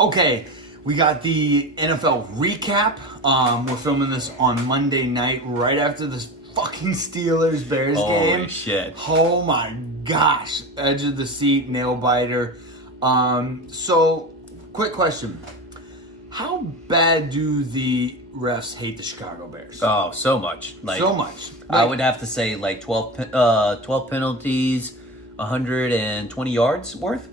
Okay, we got the NFL recap. We're filming this on Monday night, right after this fucking Steelers-Bears game. Holy shit. Oh my gosh. Edge of the seat, nail biter. So, quick question. How bad do the refs hate the Chicago Bears? Oh, so much. So much. I would have to say 12 penalties, 120 yards worth.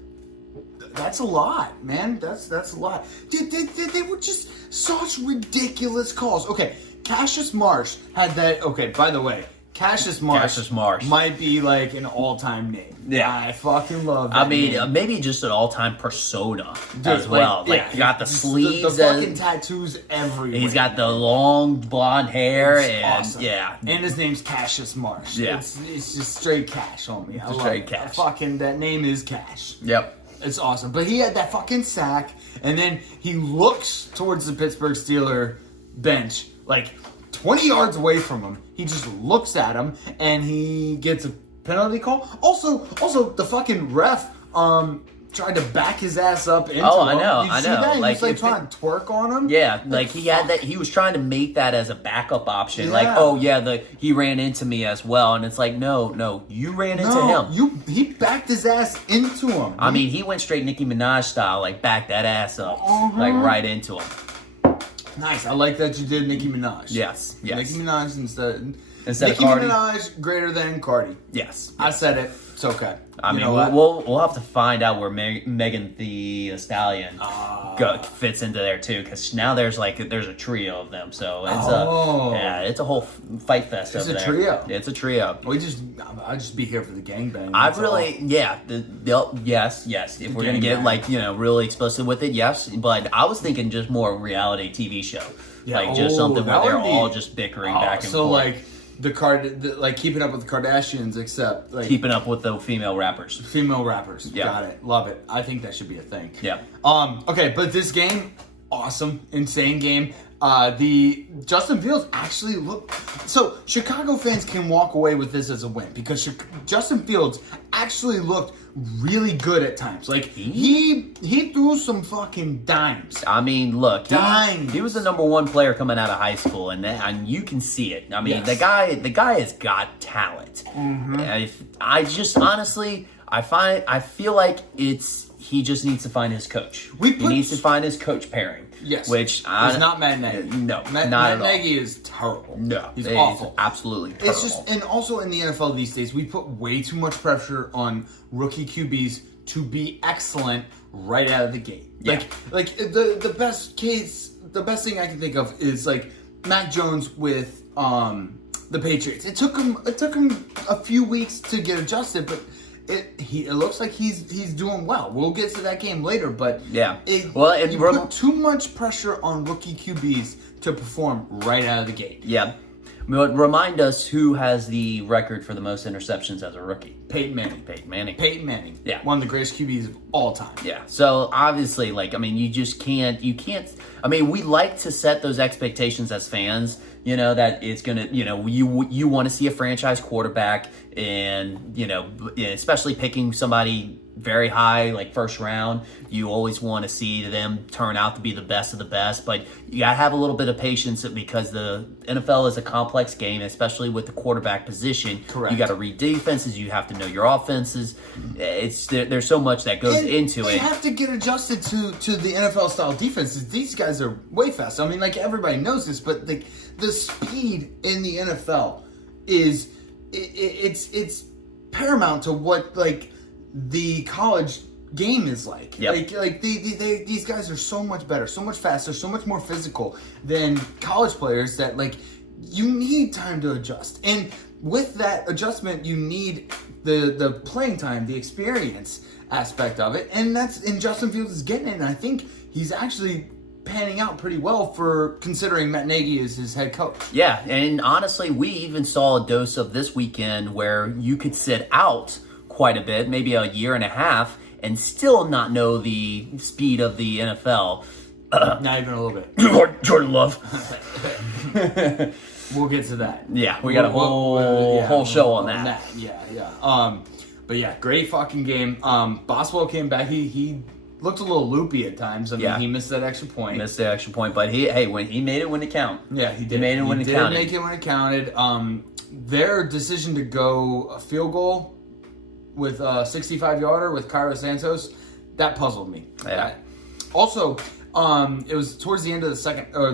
That's a lot, man. That's a lot. Dude, they were just such ridiculous calls. Okay, Cassius Marsh had that. Okay, by the way, Cassius Marsh might be like an all-time name. Yeah. I fucking love that name. Maybe just an all-time persona Dude, as well. He got the sleeves. The fucking tattoos everywhere. He's got the long blonde hair. It's and awesome. Yeah. And his name's Cassius Marsh. Yeah. It's just straight cash on me. I love straight it. cash. Fucking, that name is Cash. Yep. It's awesome. But he had that fucking sack, and then he looks towards the Pittsburgh Steelers bench, like 20 yards away from him. He just looks at him, and he gets a penalty call. Also, the fucking ref tried to back his ass up into him. I know. You see that? He Like, was trying to twerk on him. Yeah, like he had that. He was trying to make that as a backup option. Yeah. Like, oh yeah, he ran into me as well, and it's like, no, you ran into him. He backed his ass into him. I mean, he went straight Nicki Minaj style, like back that ass up, like right into him. Nice. I like that you did Nicki Minaj. Yes. Nicki Minaj instead of Nicki Cardi. Minaj greater than Cardi. Yes. I said it. It's okay. I mean, know what? we'll have to find out where Megan Thee Stallion fits into there too, because now there's a trio of them. So it's it's a whole fight fest over there. It's a trio. It's a trio. I'd just be here for the gangbang. Yes. If we're gonna get really explicit with it, yes. But I was thinking just more reality TV show, just something where they're all just bickering back and forth. Like keeping up with the Kardashians, except like keeping up with the female rappers. Yeah. Got it. Love it. I think that should be a thing. Yeah. Okay, but this game, awesome, insane game. The Justin Fields actually looked. So Chicago fans can walk away with this as a win because Justin Fields actually looked really good at times. Like he threw some fucking dimes. I mean, look, dimes. He was the number one player coming out of high school, and you can see it. I mean, yes. the guy has got talent. Mm-hmm. I just honestly, I feel like he just needs to find his coach. He needs to find his coach pairing. Yes. Which it's not Matt Nagy. No, Matt Nagy is terrible. No, he's awful. Absolutely terrible. It's just, and also in the NFL these days, we put way too much pressure on rookie QBs to be excellent right out of the gate. Yeah. Like the best thing I can think of is like Mac Jones with the Patriots. It took him a few weeks to get adjusted, but it looks like he's doing well. We'll get to that game later, but yeah. You put too much pressure on rookie QBs to perform right out of the gate. Yeah. Remind us who has the record for the most interceptions as a rookie. Peyton Manning. Peyton Manning. Yeah. One of the greatest QBs of all time. Yeah. So obviously, you just can't. I mean, we like to set those expectations as fans. That it's gonna. You want to see a franchise quarterback, and especially picking somebody very high, like first round. You always want to see them turn out to be the best of the best, but you gotta have a little bit of patience because the NFL is a complex game, especially with the quarterback position. Correct. You got to read defenses. You have to know your offenses. There's so much that goes into it. You have to get adjusted to the NFL style defenses. These guys are way fast. I mean, everybody knows this, but the speed in the NFL is it's paramount to what the college game is like. Yep. These guys are so much better, so much faster, so much more physical than college players that you need time to adjust. And with that adjustment, you need the playing time, the experience aspect of it. And Justin Fields is getting it, and I think he's actually panning out pretty well for considering Matt Nagy is his head coach. Yeah, and honestly, we even saw a dose of this weekend where you could sit out quite a bit, maybe a year and a half, and still not know the speed of the NFL. Not even a little bit. Jordan Love. We'll get to that. Yeah, we got a whole show on that. Yeah. But yeah, great fucking game. Boswell came back. He looked a little loopy at times. I mean, Yeah. he missed that extra point. Missed the extra point, but when he made it when it counted. Yeah, he did. made it when it did counted. make it when it counted. Their decision to go a field goal with a 65-yarder with Cairo Santos, that puzzled me. Yeah. Also, it was towards the end of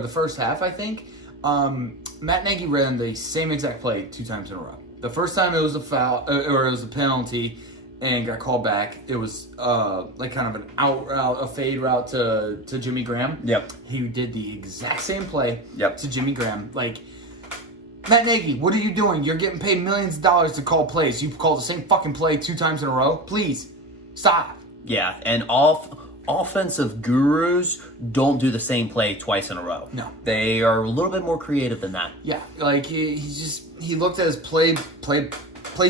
the first half, I think. Matt Nagy ran the same exact play 2 times in a row. The first time it was a foul, or it was a penalty, and got called back. It was like kind of an out route, a fade route to Jimmy Graham. Yep. He did the exact same play Yep. to Jimmy Graham. Like, Matt Nagy, what are you doing? You're getting paid millions of dollars to call plays. You've called the same fucking play 2 times in a row. Please, stop. Yeah, and offensive gurus don't do the same play twice in a row. No. They are a little bit more creative than that. Yeah, like he looked at his play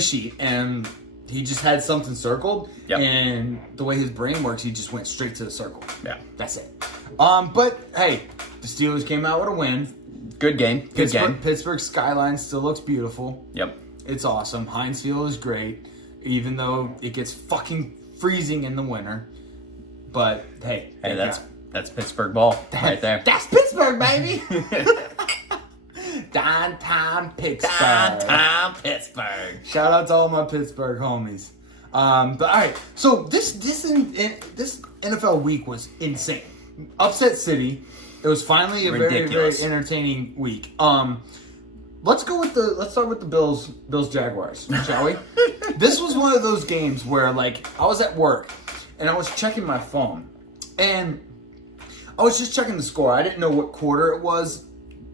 sheet and he just had something circled. Yep. And the way his brain works, he just went straight to the circle. Yeah. That's it. But hey, the Steelers came out with a win. Good game. Good game. Pittsburgh skyline still looks beautiful. Yep. It's awesome. Heinz Field is great, even though it gets fucking freezing in the winter. But hey, Hey, that's Pittsburgh ball right there. That's Pittsburgh, baby. Downtown Pittsburgh. Downtown Pittsburgh. Shout out to all my Pittsburgh homies. But all right, so this NFL week was insane. Upset City. It was finally a Ridiculous. very entertaining week. Let's start with the Bills Jaguars, shall we? This was one of those games where like I was at work and I was checking my phone and I was just checking the score. I didn't know what quarter it was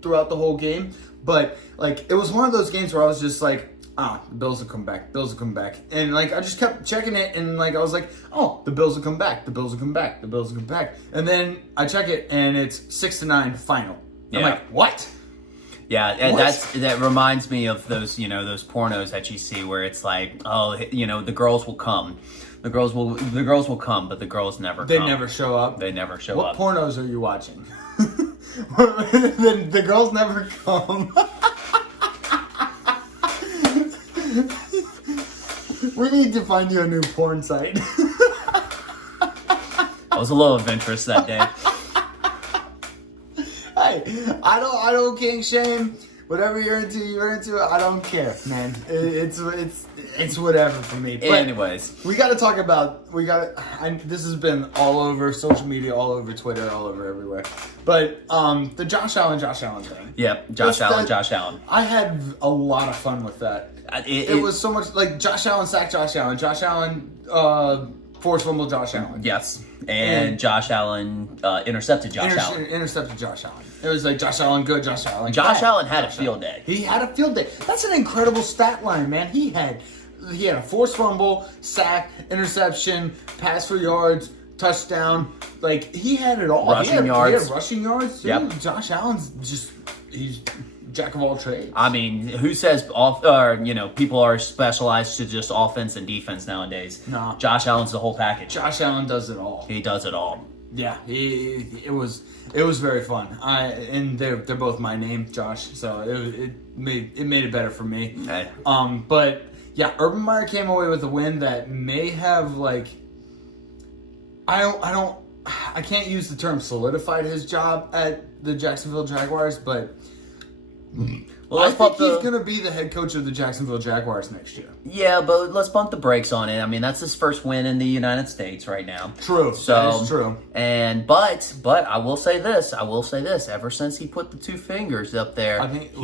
throughout the whole game, but like it was one of those games where I was just like, the Bills will come back. Bills will come back. And like I just kept checking it and like I was like, oh, the Bills will come back. The Bills will come back. The Bills will come back. And then I check it and it's 6-9 final. Yeah. I'm like, what? Yeah, and What? that reminds me of those those pornos that you see where it's like, oh, the girls will come. The girls will come, but the girls never They come. never show up. They never show What up. pornos are you watching? the girls never come. We need to find you a new porn site. I was a little adventurous that day. Hey, I don't kink shame. Whatever you're into, you're into it. I don't care, man. It's whatever for me. But Anyways, we got to talk about this has been all over social media, all over Twitter, all over everywhere. But the Josh Allen thing. yep, Josh Allen. I had a lot of fun with that. It was so much like Josh Allen sacked Josh Allen. Josh Allen forced fumble Josh Allen. Yes, and Josh Allen intercepted Josh Allen. Intercepted Josh Allen. It was like Josh Allen good, Josh Allen Josh bad. Allen had a field day. He had a field day. That's an incredible stat line, man. He had a forced fumble, sack, interception, pass for yards, touchdown. Like he had it all. Rushing yards. He had rushing yards too. Yep. Josh Allen's he's jack of all trades. I mean, who says people are specialized to just offense and defense nowadays? No. Josh Allen's the whole package. Josh Allen does it all. He does it all. Yeah, it was very fun. And they're both my name, Josh. So it made it better for me. Okay. But yeah, Urban Meyer came away with a win that may have like I can't use the term solidified his job at the Jacksonville Jaguars, but Well, I let's think bump he's going to be the head coach of the Jacksonville Jaguars next year. Yeah, but let's bump the brakes on it. I mean, that's his first win in the United States right now. True. So, that is true. And but I will say this. Ever since he put the 2 fingers up there, I think it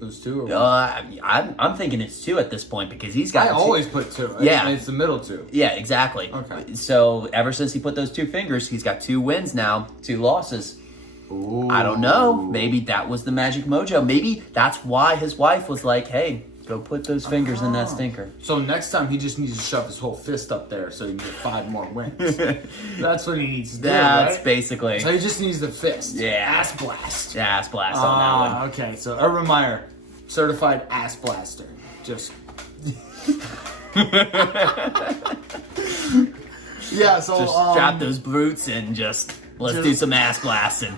was 2 or 1. I'm thinking it's 2 at this point because he's got. I always put 2. Yeah. It's the middle 2. Yeah, exactly. Okay. So ever since he put those 2 fingers, he's got 2 wins now, 2 losses. Ooh. I don't know. Maybe that was the magic mojo. Maybe that's why his wife was like, "Hey, go put those fingers in that stinker." So next time he just needs to shove his whole fist up there so he can get 5 more wins. That's what he needs to do. That's right? basically. So he just needs the fist. Yeah. Ass blast. Ass blast on that one. Okay, so Urban Meyer, certified ass blaster. Just. Yeah, so. Just strap those boots and let's do some ass blasting.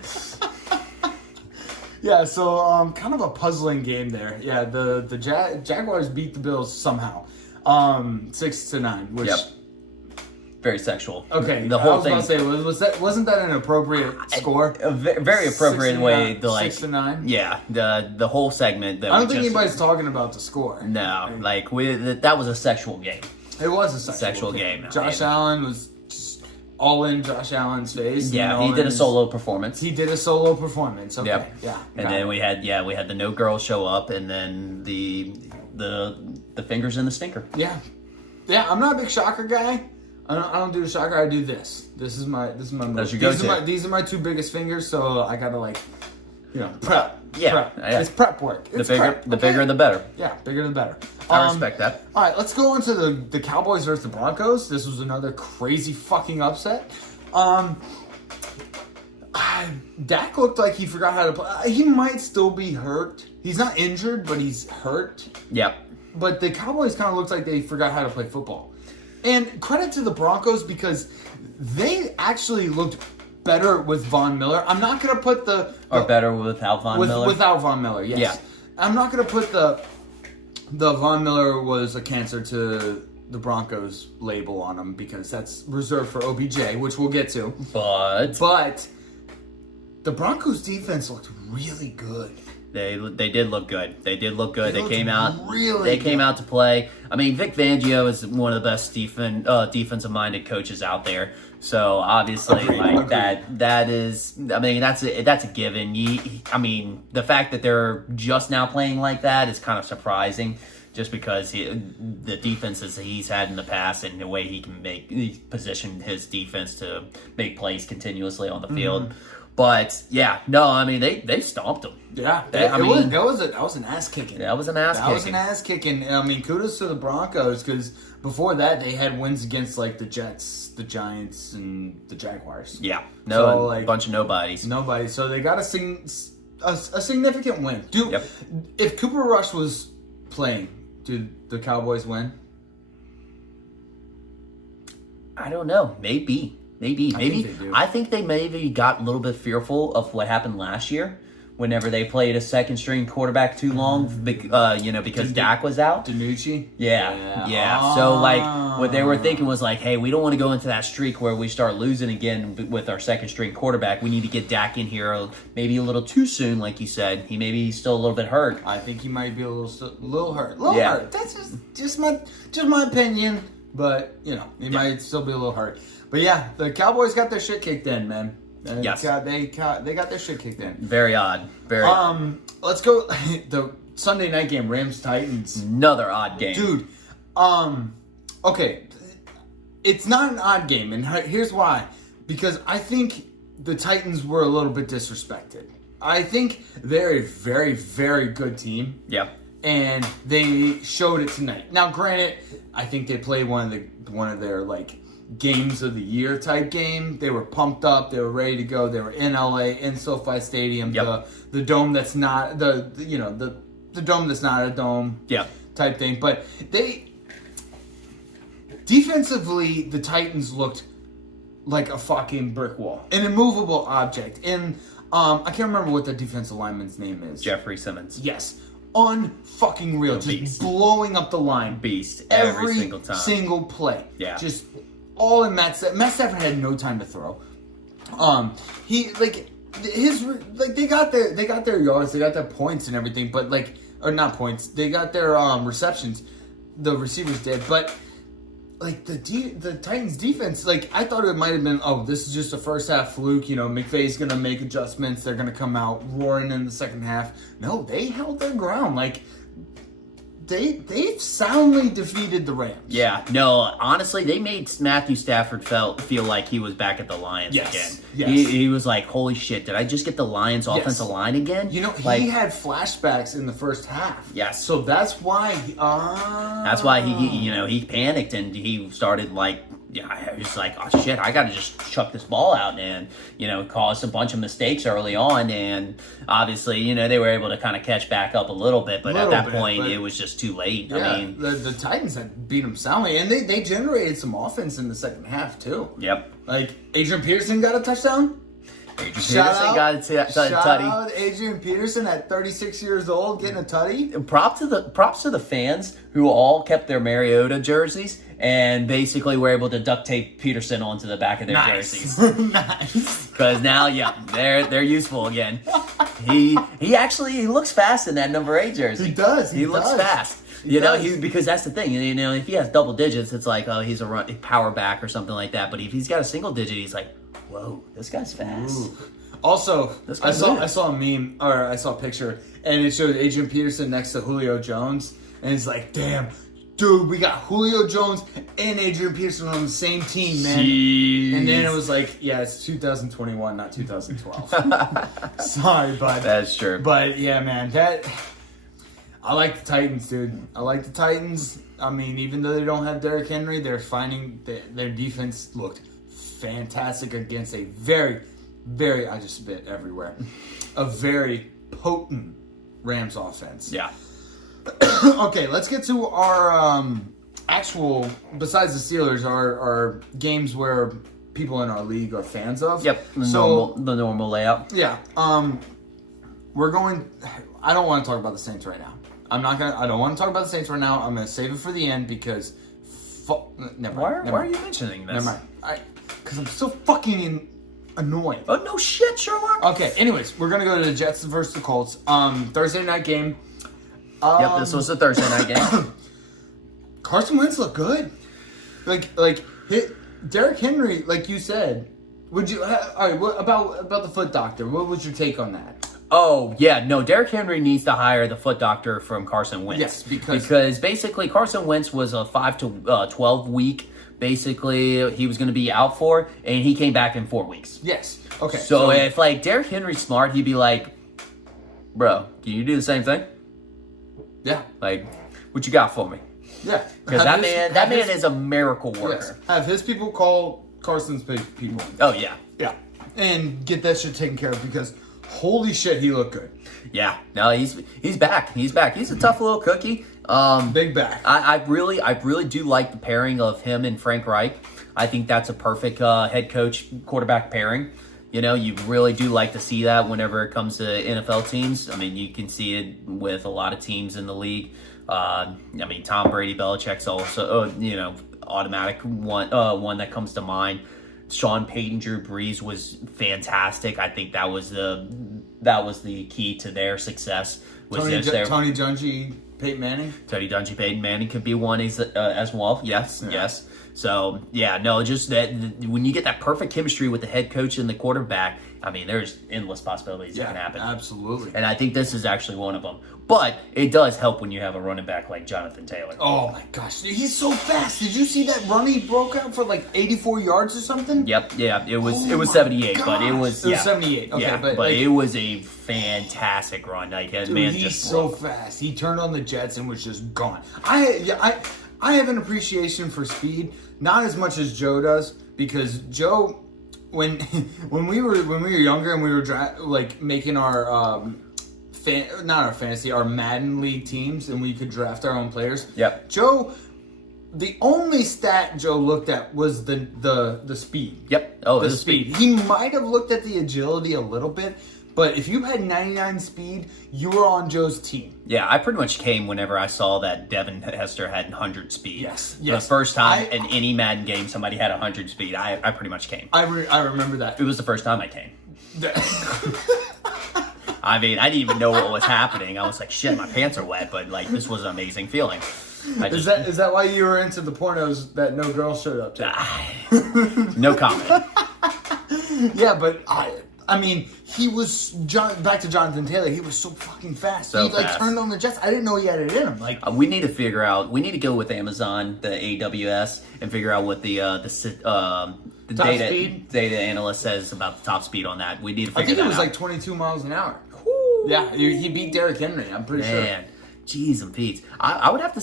Yeah, so kind of a puzzling game there. Yeah, the Jaguars beat the Bills somehow, 6-9, which Yep. very sexual. Okay, the whole I was thing. about to say, wasn't that an appropriate score? A very appropriate 6 to way 9, to like 6 to 9. Yeah, the whole segment. That I don't we think just, anybody's talking about the score. No, like that was a sexual game. It was a Sexual game. Josh Allen was just all in Josh Allen's face. Yeah, and he did a his- solo performance. He did a solo performance. Okay, Yep. yeah. And got then it. we had the no girls show up, and then the fingers in the stinker. Yeah. I'm not a big shocker guy. I don't do a shocker. I do this. This is my move. That's your go-to. These are my two biggest fingers. So I gotta prep. Yeah, Prep. yeah. It's prep work. It's The prep, bigger okay? the better. Yeah, bigger the better. I respect that. All right, let's go into the Cowboys versus the Broncos. This was another crazy fucking upset. Dak looked like he forgot how to play. He might still be hurt. He's not injured, but he's hurt. Yep. But the Cowboys kind of looked like they forgot how to play football. And credit to the Broncos because they actually looked better with Von Miller. I'm not going to put Or better without Von Miller. Without Von Miller, yes. Yeah. I'm not going to put the Von Miller was a cancer to the Broncos label on him because that's reserved for OBJ, which we'll get to. But the Broncos defense looked really good. They did look good. They did look good. They looked came out. really They came good. out to play. I mean, Vic Fangio is one of the best defensive-minded coaches out there. So obviously, Agreed. that is. I mean, that's a given. I mean, the fact that they're just now playing like that is kind of surprising. Just because the defenses he's had in the past and the way he position his defense to make plays continuously on the field. But yeah, no, I mean they stomped them. Yeah, I mean, that was an ass kicking. That was an ass That was kicking. an ass kicking. I mean, kudos to the Broncos because before that they had wins against like the Jets, the Giants, and the Jaguars. Yeah, So, like, bunch of nobodies. Nobody. So they got a significant win. Dude, Yep. if Cooper Rush was playing, did the Cowboys win? I don't know. Maybe. think they do. I think they maybe got a little bit fearful of what happened last year. Whenever they played a second string quarterback too long, because Dak was out. DiNucci? Yeah. So like, what they were thinking was like, hey, we don't want to go into that streak where we start losing again with our second string quarterback. We need to get Dak in here maybe a little too soon, like you said. He's still a little bit hurt. I think he might be a little hurt. Yeah. Hurt. That's just my opinion. But he might still be a little hurt. But yeah, the Cowboys got their shit kicked in, man. Yes. They got their shit kicked in. Very odd. Very odd. Let's go the Sunday night game, Rams Titans. Another odd game. Dude, okay. It's not an odd game, and here's why. Because I think the Titans were a little bit disrespected. I think they're a very, very good team. Yep. And they showed it tonight. Now, granted, I think they played one of their like games of the year type game. They were pumped up. They were ready to go. They were in LA, in SoFi Stadium, Yep. the dome that's not the dome that's not a dome. Yep. Type thing. But defensively, the Titans looked like a fucking brick wall, an immovable object. And I can't remember what the defensive lineman's name is. Jeffrey Simmons. Yes. Unfucking real. Just Beast. blowing up the line. Beast every single time. Single play. Yeah. Just all in Matt Stafford. Matt Stafford had no time to throw. They got their yards, they got their points and everything, but or not points, they got their receptions. The receivers did, but the Titans defense, I thought it might have been, this is just a first half fluke. McVay's gonna make adjustments. They're gonna come out roaring in the second half. No, they held their ground. They soundly defeated the Rams. Yeah, no, honestly, they made Matthew Stafford feel like he was back at the Lions Yes, again. yes. He was like, holy shit, did I just get the Lions offensive line again? He had flashbacks in the first half. Yes. So that's why That's why he panicked and he started he's like, oh shit, I gotta just chuck this ball out and, caused a bunch of mistakes early on, and obviously, they were able to kind of catch back up a little bit, but at that point it was just too late. Yeah, I mean, the Titans had beat them soundly, and they generated some offense in the second half too. Yep. Adrian Peterson got a touchdown. Adrian Peterson got a Shout tutty. out Adrian Peterson at 36 years old getting a tutty. Props to the fans who all kept their Mariota jerseys and basically were able to duct tape Peterson onto the back of their jerseys. Nice. Because now, they're useful again. He looks fast in that number 8 jersey. He does. He looks does. fast. He does. Because that's the thing. If he has double digits, it's like, oh, he's a power back or something like that. But if he's got a single digit, he's like, whoa, this guy's fast. Ooh. Also, I saw a meme, or I saw a picture, and it showed Adrian Peterson next to Julio Jones, and it's like, damn, dude, we got Julio Jones and Adrian Peterson on the same team, man. Jeez. And then it was like, yeah, it's 2021, not 2012. Sorry, bud. That's true. But yeah, man, I like the Titans, dude. I like the Titans. I mean, even though they don't have Derrick Henry, they're finding their defense looked fantastic against a very, very, I just spit everywhere, a very potent Rams offense. Yeah. Okay, let's get to our actual, besides the Steelers, our games where people in our league are fans of. Yep. The normal layout. Yeah. We're going. I don't want to talk about the Saints right now. I don't want to talk about the Saints right now. I'm gonna save it for the end because. Never mind. Why are you mentioning this? Never mind. Because I'm so fucking annoyed. Oh no shit, Sherlock. Okay. Anyways, we're gonna go to the Jets versus the Colts. Thursday night game. Yep. This was the Thursday night game. Carson Wentz looked good. Derrick Henry, like you said. Would you? All right. What about the foot doctor? What was your take on that? Oh, yeah, no, Derrick Henry needs to hire the foot doctor from Carson Wentz. Yes, because basically Carson Wentz was a 5 to 12 week, basically, he was going to be out for, and he came back in 4 weeks. Yes. Okay. So if, Derrick Henry's smart, he'd be like, bro, can you do the same thing? Yeah. What you got for me? Yeah. Because that man is a miracle worker. Yes. Have his people call Carson's people. Oh, yeah. Yeah. And get that shit taken care of because holy shit, he looked good. Yeah, no, he's back. He's back. He's a tough little cookie. Big back. I really do like the pairing of him and Frank Reich. I think that's a perfect head coach quarterback pairing. You really do like to see that whenever it comes to NFL teams. I mean, you can see it with a lot of teams in the league. Tom Brady, Belichick's also automatic one that comes to mind. Sean Payton, Drew Brees was fantastic. I think that was the key to their success. Tony Dungy, Peyton Manning. Tony Dungy, Peyton Manning could be one as well. Yes, yeah. Yes. So yeah, no, just that when you get that perfect chemistry with the head coach and the quarterback, I mean, there's endless possibilities that can happen. Absolutely. And I think this is actually one of them. But it does help when you have a running back like Jonathan Taylor. Oh my gosh, he's so fast. Did you see that run he broke out for 84 yards or something? Yep, yeah, it was 78, gosh. but it was 78. Okay, yeah, but it was a fantastic run. He's so fast. He turned on the Jets and was just gone. I have an appreciation for speed, not as much as Joe does, because Joe, when we were younger and we were making our not our fantasy, our Madden League teams, and we could draft our own players. Yep. Joe, the only stat Joe looked at was the speed. Yep. Oh, the speed. He might have looked at the agility a little bit, but if you had 99 speed, you were on Joe's team. Yeah, I pretty much came whenever I saw that Devin Hester had 100 speed. Yes. The first time in any Madden game somebody had 100 speed, I pretty much came. I remember that. It was the first time I came. I mean, I didn't even know what was happening. I was like, shit, my pants are wet, but this was an amazing feeling. Is that why you were into the pornos that no girls showed up to? No comment. Yeah, but I mean, he was back to Jonathan Taylor. He was so fucking fast. He fast. Turned on the Jets. I didn't know he had it in him. We need to figure out. We need to go with Amazon, the AWS, and figure out what the data analyst says about the top speed on that. We need to figure that out. I think it was 22 miles an hour. Yeah, he beat Derrick Henry. I'm pretty sure. Man, jeez and Pete. I would have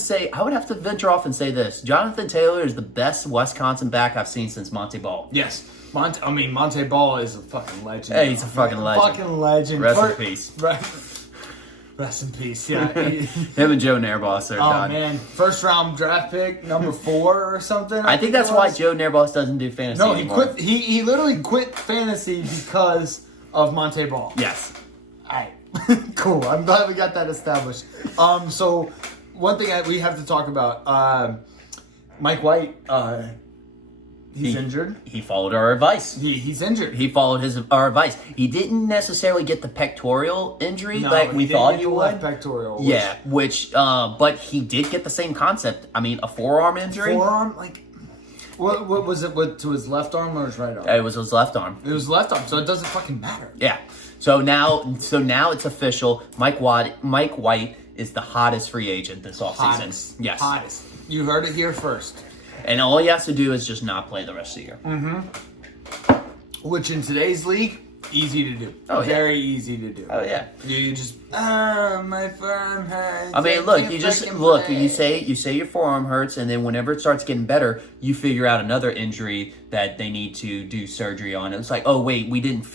to venture off and say this: Jonathan Taylor is the best Wisconsin back I've seen since Monty Ball. Yes. Monte Ball is a fucking legend. Hey, he's a fucking legend. Fucking legend. Rest in peace. Right. Rest in peace. Yeah. Him and Joe Nairboss are Oh done. man, first round draft pick, number 4 or something. I think that's it why was. Joe Nairboss doesn't do fantasy No, he anymore. quit. He literally quit fantasy because of Monte Ball. Yes. All right, cool. I'm glad we got that established. So one thing we have to talk about, Mike White. He's injured. He followed our advice. He's injured. He followed our advice. He didn't necessarily get the pectoral injury like we thought he would. Left pectoral. Yeah, but he did get the same concept. I mean, a forearm injury. Forearm, like, what was it? To his left arm or his right arm? It was his left arm. It was left arm, so it doesn't fucking matter. Yeah. So now it's official. Mike White is the hottest free agent this offseason. Hottest. Yes. Hottest. You heard it here first. And all he has to do is just not play the rest of the year. Which in today's league, easy to do. Oh, yeah. Very easy to do. Oh yeah. You just my forearm hurts. I mean, look, can't you just fucking look. play. You say your forearm hurts, and then whenever it starts getting better, you figure out another injury that they need to do surgery on. It's like, oh wait, we didn't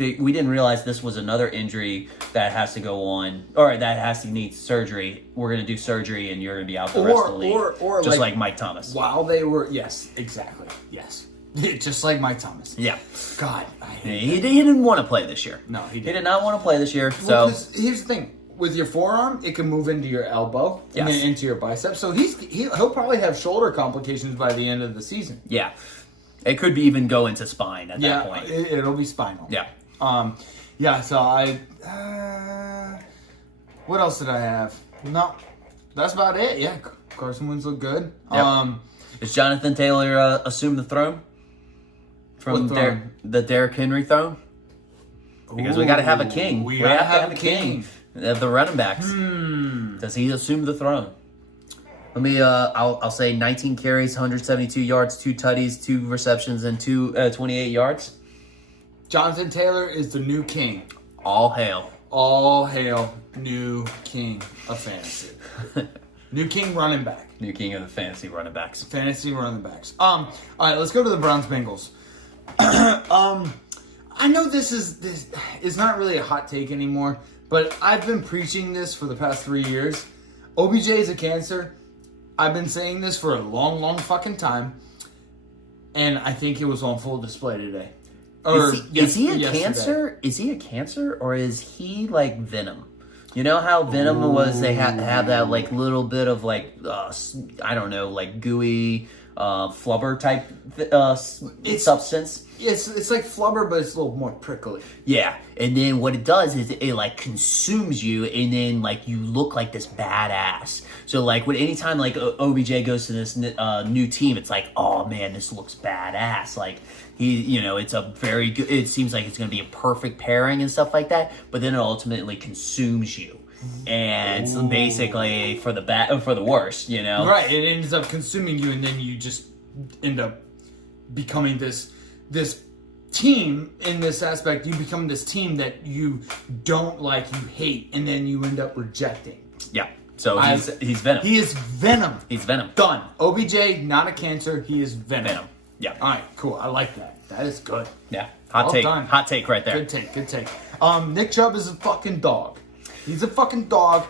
realize this was another injury that has to go on, or that has to need surgery. We're gonna do surgery, and you're gonna be out the rest of the league. Or just like Mike Thomas. While they were, yes, exactly, yes, just like Mike Thomas. Yeah. God, I hate He didn't want to play this year. No, he He didn't. did not want to play this year. Well, So 'cause here's the thing: with your forearm, it can move into your elbow and Yes. then into your bicep. So he'll probably have shoulder complications by the end of the season. yeah, it could be even go into spine at Yeah, that point. it'll be spinal. Yeah. Yeah. So what else did I have? No, that's about it. Yeah, Carson Wentz looked good. Yep. Is Jonathan Taylor assumed the throne from What throne? the Derrick Henry throne? Because we got to have a king. We have gotta to have have a a king king. of the running backs. Does he assume the throne? Let me. I'll say 19 carries, 172 yards, 2 tutties, 2 receptions, and 28 yards. Jonathan Taylor is the new king. All hail. All hail, new king of fantasy. New king running back. New king of the fantasy running backs. Fantasy running backs. All right, let's go to the Browns Bengals. I know this is not really a hot take anymore, but I've been preaching this for the past 3 years. OBJ is a cancer. I've been saying this for a long, long fucking time, and I think it was on full display today. Is he a yesterday. cancer? Is he a cancer, or is he like Venom? You know how Venom was? They have that like little bit of like I don't know, like gooey flubber type substance. It's like flubber, but it's a little more prickly. Yeah, and then what it does is it like consumes you, and then like you look like this badass. So like when anytime like OBJ goes to this new team, it's like, oh man, this looks badass. Like it's a very good. It seems like it's going to be a perfect pairing and stuff like that. But then it ultimately consumes you, and it's basically for the worst. Right, it ends up consuming you, and then you just end up becoming this team. In this aspect, you become this team that you don't like, you hate, and then you end up rejecting. Yeah. So he's Venom. He is Venom. He's Venom. Done. OBJ, not a cancer. He is Venom. Venom. Yeah. All right, cool. I like that. That is good. Yeah. Hot Well take. done. Hot take right there. Good take. Good take. Nick Chubb is a fucking dog. He's a fucking dog.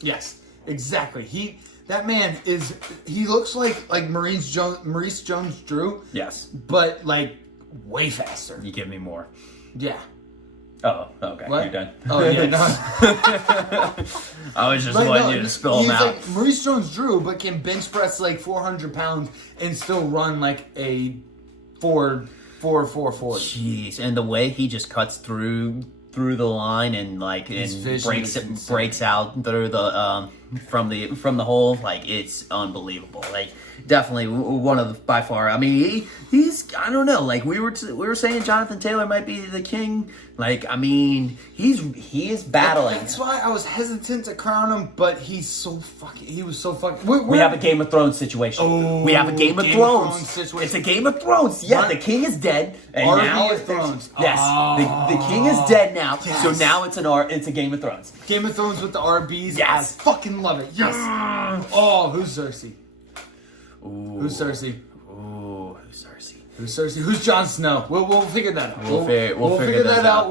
Yes, exactly. That man is. He looks like Maurice Jones-Drew. Yes. But like way faster. You give me more. Yeah. Oh, okay. What? You're done. Oh yeah. No. I was just Like, wanting no, you to spill he's them out. like Maurice Jones-Drew, but can bench press like 400 pounds and still run like a 4.40. Jeez, and the way he just cuts through the line and like His and vision is breaks out through the from the hole, like it's unbelievable. Like definitely one of the, by far. I mean, he's I don't know. Like we were saying, Jonathan Taylor might be the king. Like I mean, he is battling. That's why I was hesitant to crown him, but he was so fucking. We have a Game of Thrones situation. Oh, we have a Game of Game of Thrones. Thrones situation. It's a Game of Thrones. Yeah, Right. the king is dead, and RB now of Thrones. Yes, the king is dead now. Yes. So now it's a Game of Thrones. Game of Thrones with the RBs. Yes. I fucking love it. Yes. Oh, who's Cersei? Ooh. Who's Cersei? Ooh, who's Cersei? Who's Cersei? Who's Jon Snow? We'll figure that out. We'll figure that those out.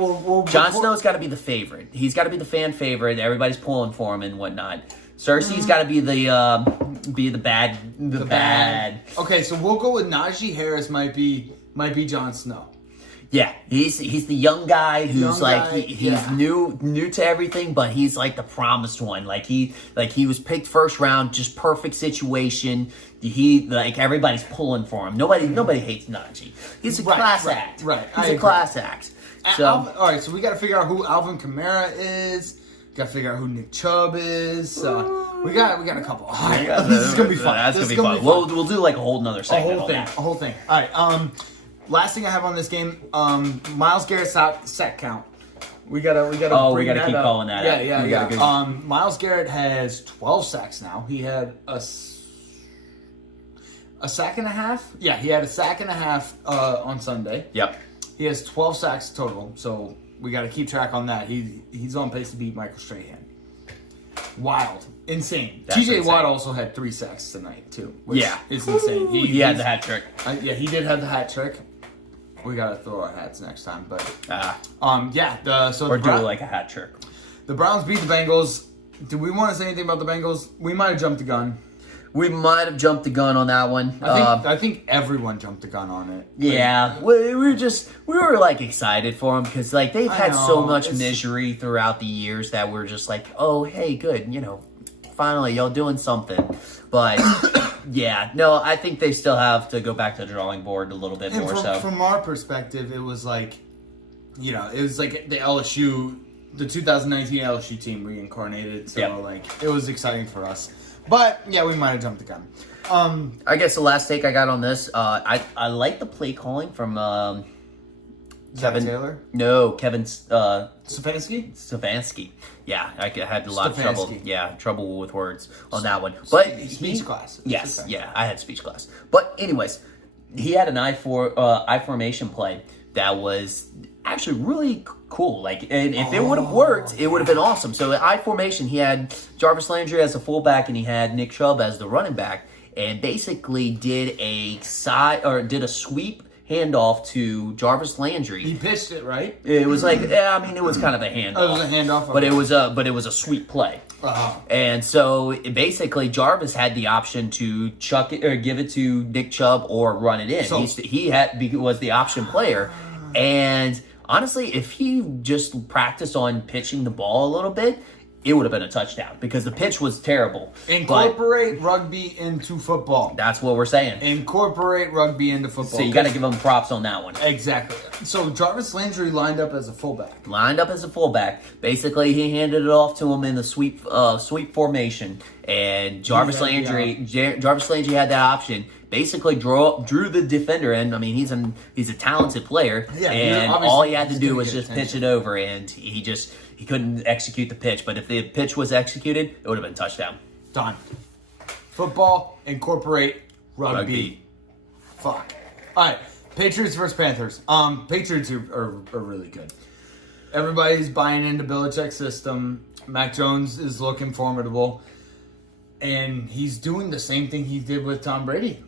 Jon before- Snow's got to be the favorite. He's got to be the fan favorite. Everybody's pulling for him and whatnot. Cersei's got to be the bad. Okay, so we'll go with Najee Harris. Might be Jon Snow. Yeah, he's the young guy who's Young like guy, he's yeah. new to everything, but he's like the promised one. Like he was picked first round, just perfect situation. He like everybody's pulling for him. Nobody hates Najee. He's a class act. Right, He's I a agree. class act. So All right, so we got to figure out who Alvin Kamara is. Got to figure out who Nick Chubb is. We got a couple. All right, this is gonna be fun. That's This gonna is be fun. We'll do like a whole nother a segment. whole on thing. that. A whole thing. All right. Last thing I have on this game. Miles Garrett sack count. We gotta. Oh, we bring gotta that keep up. calling that out. Yeah. We gotta go- Miles Garrett has 12 sacks now. He had a sack and a half. Yeah, he had a sack and a half on Sunday. Yep. He has 12 sacks total, so we got to keep track on that. He's on pace to beat Michael Strahan. Wild. Insane. That's TJ insane. Watt also had 3 sacks tonight, too. Which Yeah. is insane. He had the hat trick. Yeah, he did have the hat trick. We got to throw our hats next time. But, Or the do like a hat trick. the Browns beat the Bengals. Do we want to say anything about the Bengals? We might have jumped the gun. We might have jumped the gun on that one. I think everyone jumped the gun on it. Yeah, we were like excited for them because like they've had so know, much it's- misery throughout the years that we're just like, oh hey, good, finally y'all doing something. But yeah, no, I think they still have to go back to the drawing board a little bit And more. from our perspective, it was like, it was like the LSU, the 2019 LSU team reincarnated. So Yep. like, it was exciting for us. But yeah, we might have jumped the gun. I guess the last take I got on this, I like the play calling from Zach Kevin Taylor, Kevin Stefanski. Stefanski. Yeah, I had a lot of trouble. Stefanski. Yeah, trouble with words on that one. But Speech class. Yes, Okay. yeah, I had speech class. But anyways, he had an I formation play that was actually really cool. Like, and if it would have worked, it would have been awesome. So at I formation, he had Jarvis Landry as a fullback, and he had Nick Chubb as the running back, and basically did a sweep handoff to Jarvis Landry. He pitched it, right? It was like, it was kind of a handoff. Oh, it was a handoff, But okay. it was a sweet play. Uh-huh. And so basically, Jarvis had the option to chuck it or give it to Nick Chubb or run it in. So- He was the option player, and honestly, if he just practiced on pitching the ball a little bit, it would have been a touchdown because the pitch was terrible. But Incorporate rugby into football. that's what we're saying. Incorporate rugby into football. So you got to give him props on that one. Exactly. So Jarvis Landry lined up as a fullback. Lined up as a fullback. Basically, he handed it off to him in the sweep formation, and Jarvis Landry had that option. Basically, drew the defender in. I mean, he's a talented player, Yeah, and obviously all he had to he's do gonna was get just pitch attention. it over, and he couldn't execute the pitch. But if the pitch was executed, it would have been touchdown. Done. Football, incorporate rugby. Rugby. Fuck. All right. Patriots versus Panthers. Patriots are really good. Everybody's buying into Belichick's system. Mac Jones is looking formidable. And he's doing the same thing he did with Tom Brady.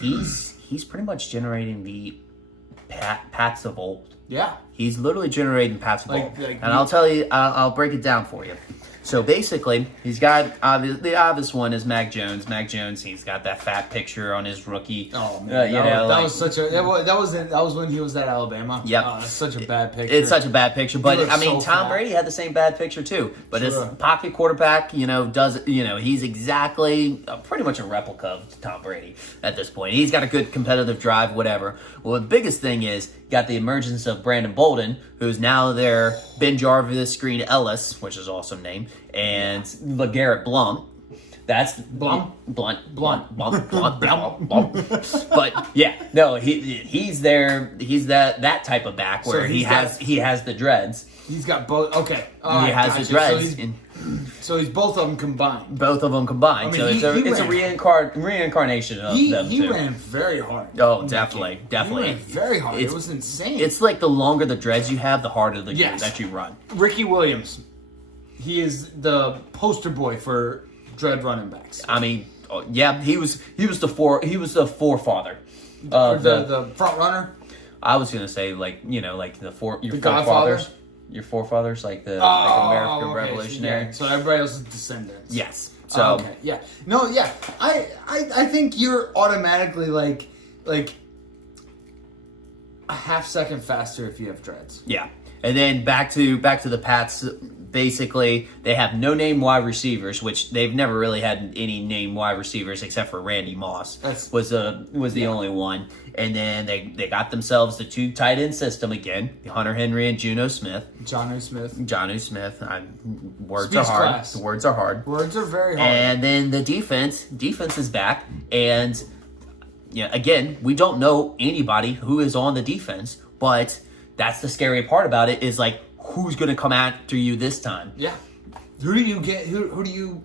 He's pretty much generating the Pats of old. Yeah. He's literally generating Pats of old. Like And I'll tell you, I'll break it down for you. So basically, he's got the obvious one is Mac Jones. Mac Jones, he's got that fat picture on his rookie. Oh man, that was such a that was when he was at Alabama. Yep. Such a bad picture. It's such a bad picture, but looks I mean, so Tom fat. Brady had the same bad picture too. But Sure. his pocket quarterback, he's exactly pretty much a replica of Tom Brady at this point. He's got a good competitive drive, whatever. Well, the biggest thing is got the emergence of Brandon Bolden, who's now their Ben Jarvis Screen Ellis, which is an awesome name, and LeGarrette Blunt. That's Blunt? Blunt. But yeah, no, he's there. He's that type of back where So he has the dreads. He's got both. Okay. He has the dreads. So he's both of them combined. Both of them combined. I mean, So he it's a reincarnation of them He two. ran very hard. Oh, in that definitely, game. definitely. He ran very hard. It's- It was insane. It's like the longer the dreads you have, the harder the Yes. that you run. Ricky Williams. He is the poster boy for dread running backs. I mean, yeah, he was the forefather. Or the front runner. I was gonna say like your Godfather? forefathers, like the American okay. Revolutionary. So everybody else is descendants. Yes. So okay, yeah, no, yeah. I think you're automatically like a half second faster if you have dreads. yeah, and then back to the Pats. Basically, they have no name wide receivers, which they've never really had any name wide receivers except for Randy Moss. Was the only one. And then they got themselves the 2 tight end system again, Hunter Henry and Jonnu Smith. Jonnu Smith. Words Speech are hard. class. The words are hard. Words are very hard. And then the defense is back, and again, we don't know anybody who is on the defense, but that's the scary part about it is like who's going to come after you this time. Yeah. Who do you get? Who do you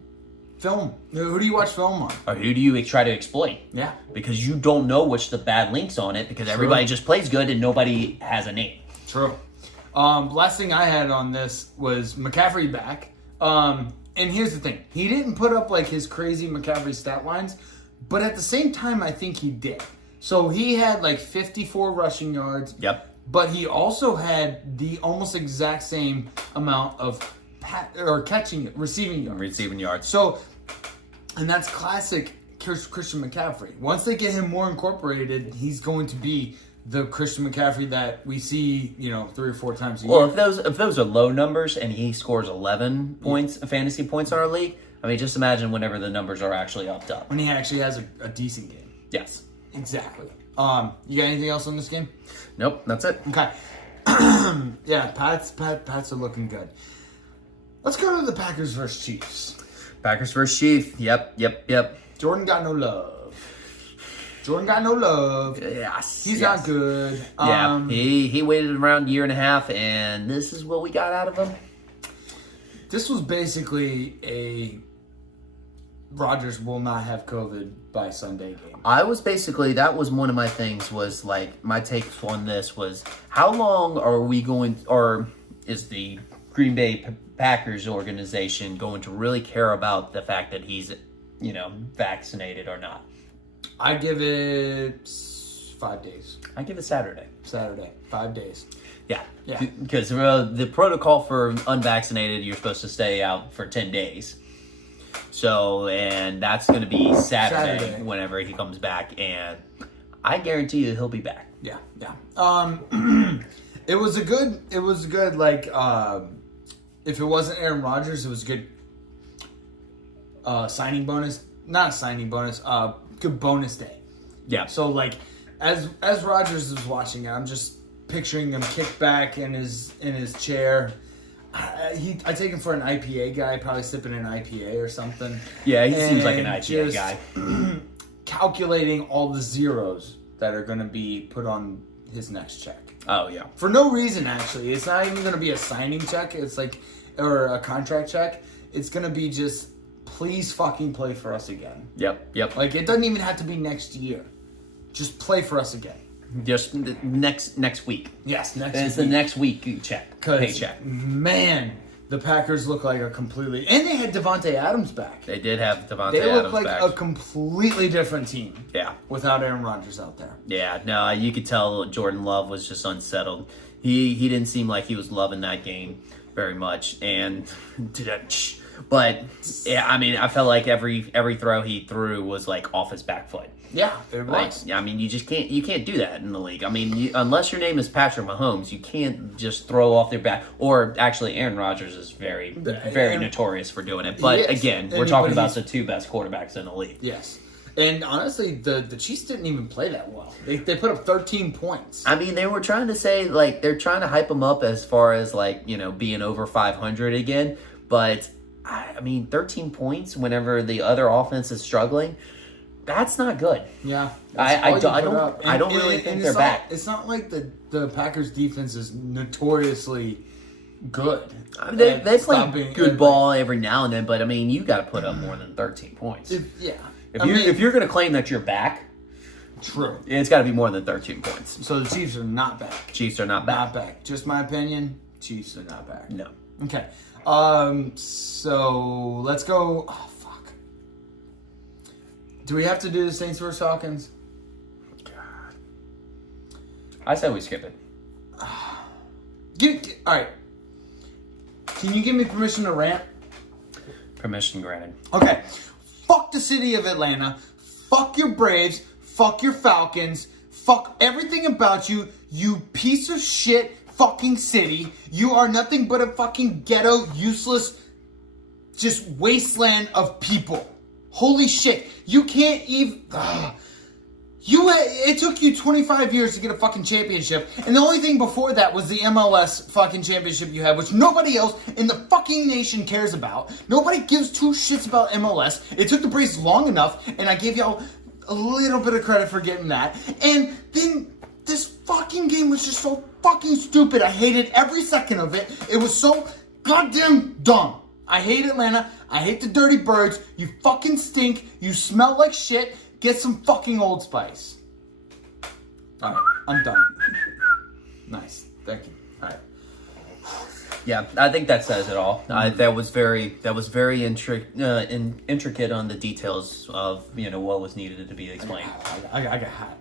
film? Who do you watch film on? Or who do you try to exploit? Yeah. Because you don't know which the bad links on it because everybody just plays good and nobody has a name. True. Last thing I had on this was McCaffrey back. And here's the thing. He didn't put up like his crazy McCaffrey stat lines, but at the same time, I think he did. So he had like 54 rushing yards. Yep. But he also had the almost exact same amount of receiving yards. So, and that's classic Christian McCaffrey. Once they get him more incorporated, he's going to be the Christian McCaffrey that we see, 3 or 4 times a year. Well, if those are low numbers and he scores 11 points, fantasy points in our league, I mean, just imagine whenever the numbers are actually upped up. When he actually has a decent game. Yes. Exactly. You got anything else on this game? Nope, that's it. Okay. Yeah, Pats are looking good. Let's go to the Packers versus Chiefs. Packers versus Chiefs. Yep. Jordan got no love. Yes. He's not good. Yeah, he waited around a year and a half, and this is what we got out of him. This was basically a Rodgers will not have COVID by Sunday game. That was one of my things was like, my take on this was, how long are we going, or is the Green Bay Packers organization going to really care about the fact that he's, vaccinated or not? I give it 5 days. I give it Saturday. 5 days. Yeah. Yeah. Because the protocol for unvaccinated, you're supposed to stay out for 10 days. So, and that's going to be Saturday whenever he comes back, and I guarantee you he'll be back. Yeah. It was a good like if it wasn't Aaron Rodgers, it was a good signing bonus. Not a signing bonus, good bonus day. Yeah. So like as Rodgers is watching it, I'm just picturing him kick back in his chair. I take him for an IPA guy, probably sipping an IPA or something. Yeah, he seems like an IPA guy. Calculating all the zeros that are going to be put on his next check. Oh, yeah. For no reason, actually. It's not even going to be a signing check. It's like, or a contract check. It's going to be just, please fucking play for us again. Yep. Like, it doesn't even have to be next year. Just play for us again. Just next week. Yes, next week. It's the next week paycheck. Man, the Packers look like a completely... And they had Devontae Adams back. They did have Devontae Adams back. They look like a completely different team. Yeah. Without Aaron Rodgers out there. Yeah, no, you could tell Jordan Love was just unsettled. He didn't seem like he was loving that game very much. But, yeah, I mean, I felt like every throw he threw was like off his back foot. Yeah, it was. I mean, you can't do that in the league. I mean, unless your name is Patrick Mahomes, you can't just throw off their back. Or actually, Aaron Rodgers is very notorious for doing it. But again, we're talking about the 2 best quarterbacks in the league. Yes. And honestly, the Chiefs didn't even play that well. They put up 13 points. I mean, they were trying to say, like, they're trying to hype them up as far as, like, being over 500 again. But, I mean, 13 points whenever the other offense is struggling, that's not good. Yeah. I don't really think they're back. It's not like the Packers defense is notoriously good. I mean, they play good ball every now and then, but I mean, you got to put up more than 13 points. If you're going to claim that you're back, true, it's got to be more than 13 points. So the Chiefs are not back. Not back. Just my opinion. Chiefs are not back. No. Okay. So let's go. Oh, fuck. Do we have to do the Saints vs. Falcons? I say we skip it. All right. Can you give me permission to rant? Permission granted. Okay. Fuck the city of Atlanta. Fuck your Braves. Fuck your Falcons. Fuck everything about you. You piece of shit fucking city. You are nothing but a fucking ghetto, useless, just wasteland of people. Holy shit. You can't even... It took you 25 years to get a fucking championship, and the only thing before that was the MLS fucking championship you had, which nobody else in the fucking nation cares about. Nobody gives two shits about MLS. It took the Braves long enough, and I gave y'all a little bit of credit for getting that. And then this fucking game was just so fucking stupid. I hated every second of it. It was so goddamn dumb. I hate Atlanta. I hate the Dirty Birds. You fucking stink. You smell like shit. Get some fucking Old Spice. Alright, I'm done. Nice. Thank you. Alright. Yeah, I think that says it all. That was very intricate on the details of what was needed to be explained. I got hot.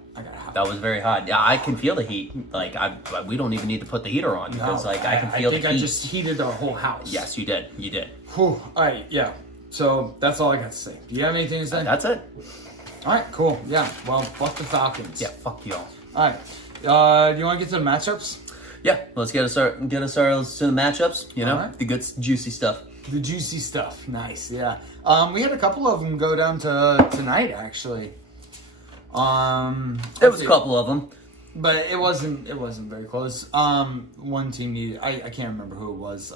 That was very hot. Yeah, I can feel the heat. Like we don't even need to put the heater on because I can feel the heat. I just heated our whole house. Yes, you did. Whew. Alright, yeah. So that's all I got to say. Do you have anything to say? That's it. Alright, cool. Yeah. Well, fuck the Falcons. Yeah, fuck y'all. Alright. Do you want to get to the matchups? Yeah, let's get us started to the matchups. Alright. The good juicy stuff. The juicy stuff. Nice. Yeah. We had a couple of them go down to tonight actually. There was a couple of them, but it wasn't very close. One team needed, I can't remember who it was,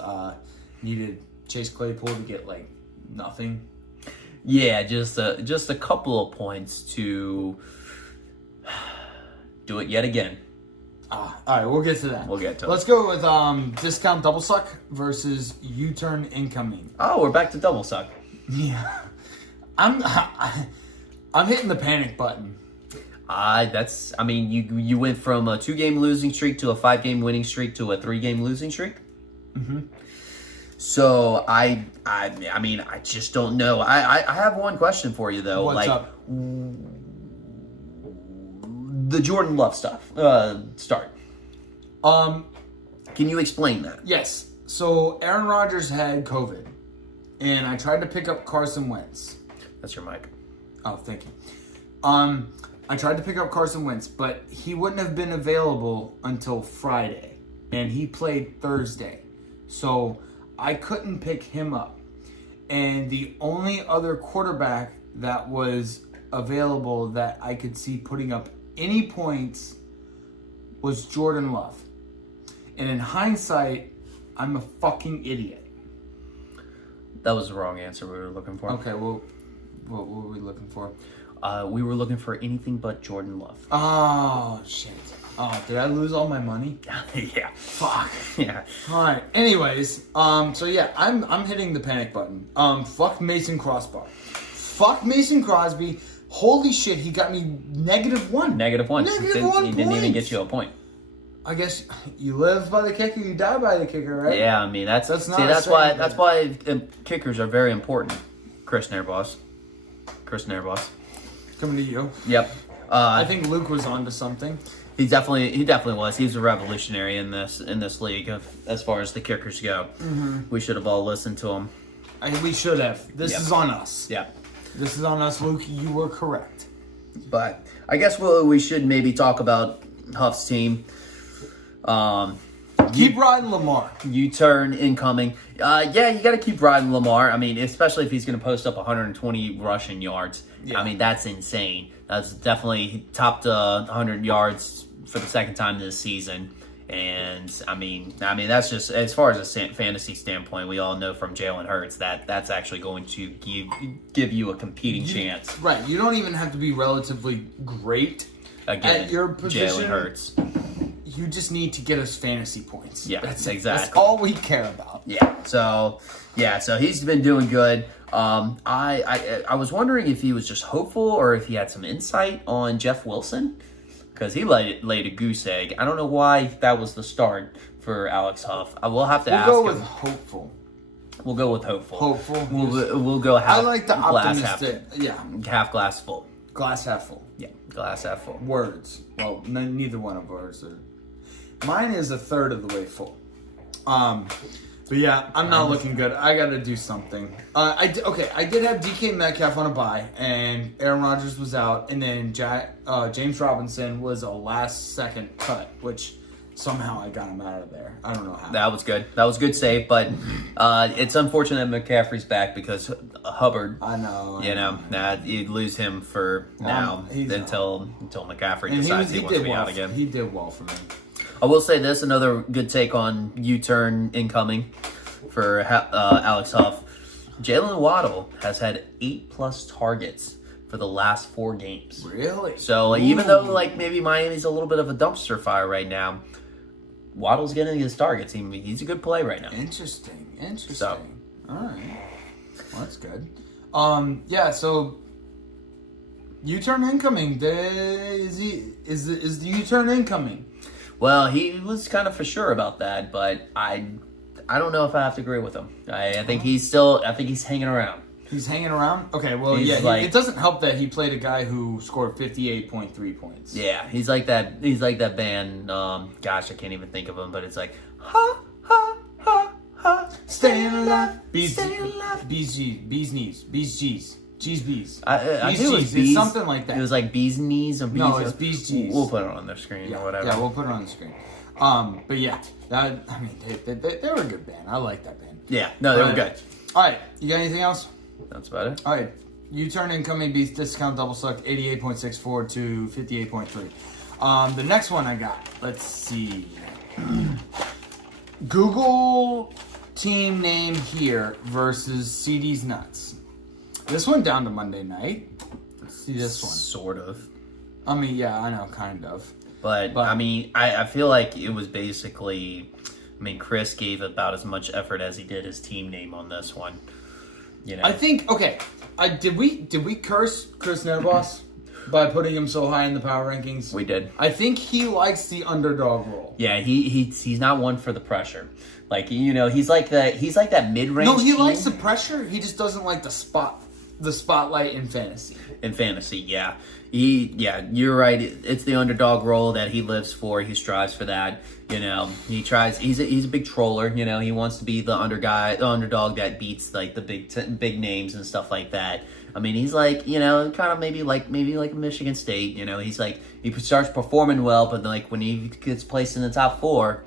needed Chase Claypool to get like nothing. Yeah, just a couple of points to do it yet again. All right, we'll get to that. We'll get to it. Let's go with discount double suck versus U-turn incoming. Oh, we're back to double suck. Yeah, I'm hitting the panic button. You went from a 2-game losing streak to a 5-game winning streak to a 3-game losing streak. Mm-hmm. So I just don't know. I have one question for you though. What's up? The Jordan Love stuff. Start. Can you explain that? Yes. So Aaron Rodgers had COVID, and I tried to pick up Carson Wentz. That's your mic. Oh, thank you. I tried to pick up Carson Wentz, but he wouldn't have been available until Friday, and he played Thursday. So I couldn't pick him up. And the only other quarterback that was available that I could see putting up any points was Jordan Love. And in hindsight, I'm a fucking idiot. That was the wrong answer we were looking for. Okay, well, what were we looking for? We were looking for anything but Jordan Love. Oh, shit. Oh, did I lose all my money? Yeah. Fuck. Yeah. All right. Anyways, so yeah, I'm hitting the panic button. Fuck Mason Crosby. Fuck Mason Crosby. Holy shit, he got me -1. -1. He didn't even get you a point. I guess you live by the kicker, you die by the kicker, right? Yeah, I mean that's why kickers are very important. Chris Nairboss. Coming to you. Yep. I think Luke was onto something. He definitely was. He's a revolutionary in this league as far as the kickers go. Mm-hmm. We should have all listened to him. We should have. This is on us. Yeah. This is on us, Luke. You were correct. But I guess we should maybe talk about Huff's team. Keep riding Lamar. U-turn incoming. Yeah, you got to keep riding Lamar. I mean, especially if he's going to post up 120 rushing yards. Yeah. I mean, that's insane. That's definitely topped 100 yards for the second time this season. And I mean, that's just as far as a fantasy standpoint. We all know from Jalen Hurts that's actually going to give you a competing chance. Right. You don't even have to be relatively great at your position. Jalen Hurts. You just need to get us fantasy points. Yeah, that's exactly. That's all we care about. Yeah. So he's been doing good. I was wondering if he was just hopeful or if he had some insight on Jeff Wilson. Because he laid a goose egg. I don't know why that was the start for Alex Huff. I will have to ask him. We'll go with hopeful. We'll go with hopeful. Hopeful. We'll go half. I like the optimistic. Half glass full. Glass half full. Yeah, glass half full. Words. Well, neither one of ours are. Mine is a third of the way full. But yeah, I'm not looking good. I got to do something. I did have DK Metcalf on a bye, and Aaron Rodgers was out, and then James Robinson was a last-second cut, which somehow I got him out of there. I don't know how. That was good. That was a good save, but it's unfortunate that McCaffrey's back because Hubbard. I know. You'd lose him for now until McCaffrey And decides he wants to be well out again. He did well for me. I will say this: another good take on U-turn incoming for Alex Huff. Jalen Waddle has had 8+ targets for the last 4 games. Really? So even though maybe Miami's a little bit of a dumpster fire right now, Waddle's getting his targets. He's a good play right now. Interesting. So. All right. Well, that's good. So U-turn incoming. Is the U-turn incoming? Well, he was kind of for sure about that, but I don't know if I have to agree with him. I think he's hanging around. He's hanging around? Okay, well, it doesn't help that he played a guy who scored 58.3 points. Yeah, he's like that band, gosh, I can't even think of him, but it's like, ha, ha, ha, ha. Staying alive. Staying alive. Bees G's. G's Bees. I Bees knew it was G's. bees. It's something like that. It was like bees knees or bees. No, it's Bees G's. We'll put it on the screen or whatever. Yeah, we'll put it on the screen. But yeah, they were a good band. I like that band. Yeah, no, they were good. All right, you got anything else? That's about it. All right, U-turn incoming beats discount double suck 88.64 to 58.3. The next one I got. Let's see. Google team name here versus CD's nuts. This one down to Monday night. Let's see this one. Sort of. I mean, yeah, I know, kind of. But I mean, I feel like it was basically, Chris gave about as much effort as he did his team name on this one. I think, okay, did we curse Chris Nerboss by putting him so high in the power rankings? We did. I think he likes the underdog role. Yeah, he's not one for the pressure. He's like that mid-range. No, he team. likes the pressure. He just doesn't like the spotlight in fantasy. In fantasy, yeah. You're right. It's the underdog role that he lives for. He strives for that. He tries. He's a big troller. He wants to be the underdog that beats like the big names and stuff like that. He's like, kind of maybe like Michigan State. He's like he starts performing well, but like when he gets placed in the top 4,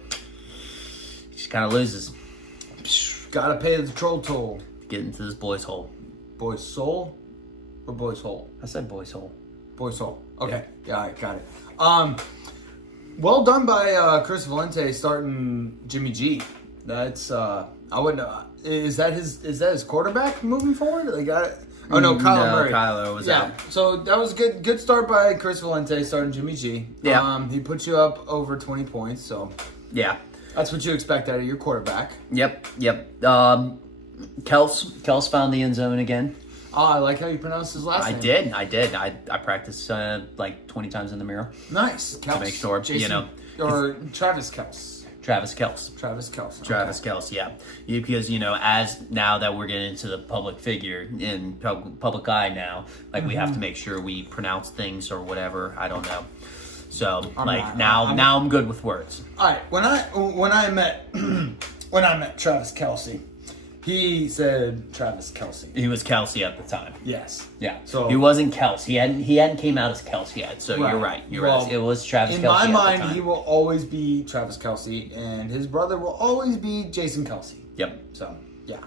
he just kind of loses. Gotta pay the troll toll. Get into this boy's hole. Boy's soul or boy's hole? I said boy's hole. Boy's hole. Okay. Yeah, I got it. Well done by Chris Valente starting Jimmy G. That's I wouldn't. Is that his quarterback moving forward? Oh no, Kyler Murray. Kyler was out. So that was good start by Chris Valente starting Jimmy G. Yeah. He put you up over 20 points. So yeah, that's what you expect out of your quarterback. Yep. Kels found the end zone again. Oh, I like how you pronounced his last name. I did. I practiced like 20 times in the mirror. Nice. Kels. To make sure, Or Travis Kels. Travis Kels. Okay. Kels, yeah. Because, as now that we're getting into the public figure, in public eye now, we have to make sure we pronounce things or whatever. I don't know. So, now I'm good with words. All right. When I met Travis Kelce, he said Travis Kelce. He was Kelce at the time. Yes. Yeah. So he wasn't Kels. He hadn't came out as Kels yet. So right. You're right. Right. It was Travis Kelce. In my mind, he will always be Travis Kelce, and his brother will always be Jason Kelce. Yep. So yeah.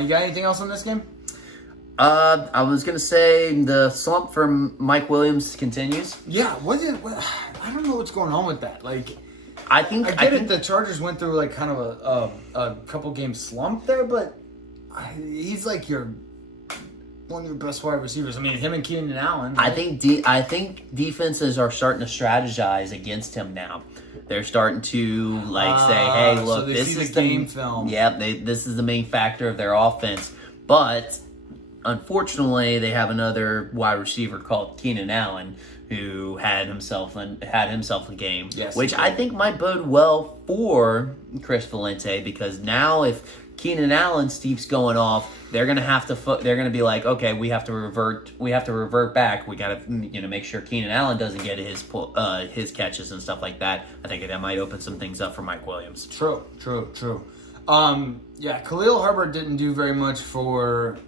You got anything else on this game? I was gonna say the slump from Mike Williams continues. Yeah. I don't know what's going on with that. I think the Chargers went through kind of a couple game slump there, but he's like one of your best wide receivers. Him and Keenan Allen. Right? I think defenses are starting to strategize against him now. They're starting to say, "Hey, look, this is the game film." Yeah, this is the main factor of their offense. But unfortunately, they have another wide receiver called Keenan Allen, who had himself a game, yes, which I think might bode well for Chris Valente, because now if Keenan Allen keeps going off, they're gonna have to. They're gonna be like, okay, we have to revert. We have to revert back. We gotta, make sure Keenan Allen doesn't get his catches and stuff like that. I think that might open some things up for Mike Williams. True. Yeah, Khalil Herbert didn't do very much for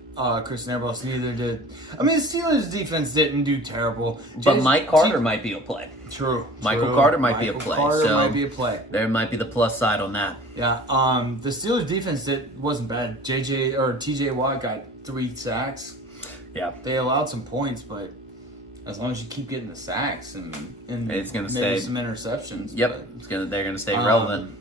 Chris Narboss. Neither did. I mean, the Steelers' defense didn't do terrible. But Mike Carter might be a play. True. Michael Carter might be a play. Carter So might be a play. there might be the plus side on that. Yeah. The Steelers' defense wasn't bad. TJ Watt got 3 sacks. Yeah. They allowed some points, but as long as you keep getting the sacks and It's gonna maybe stay. some interceptions. Yep. They're gonna stay relevant.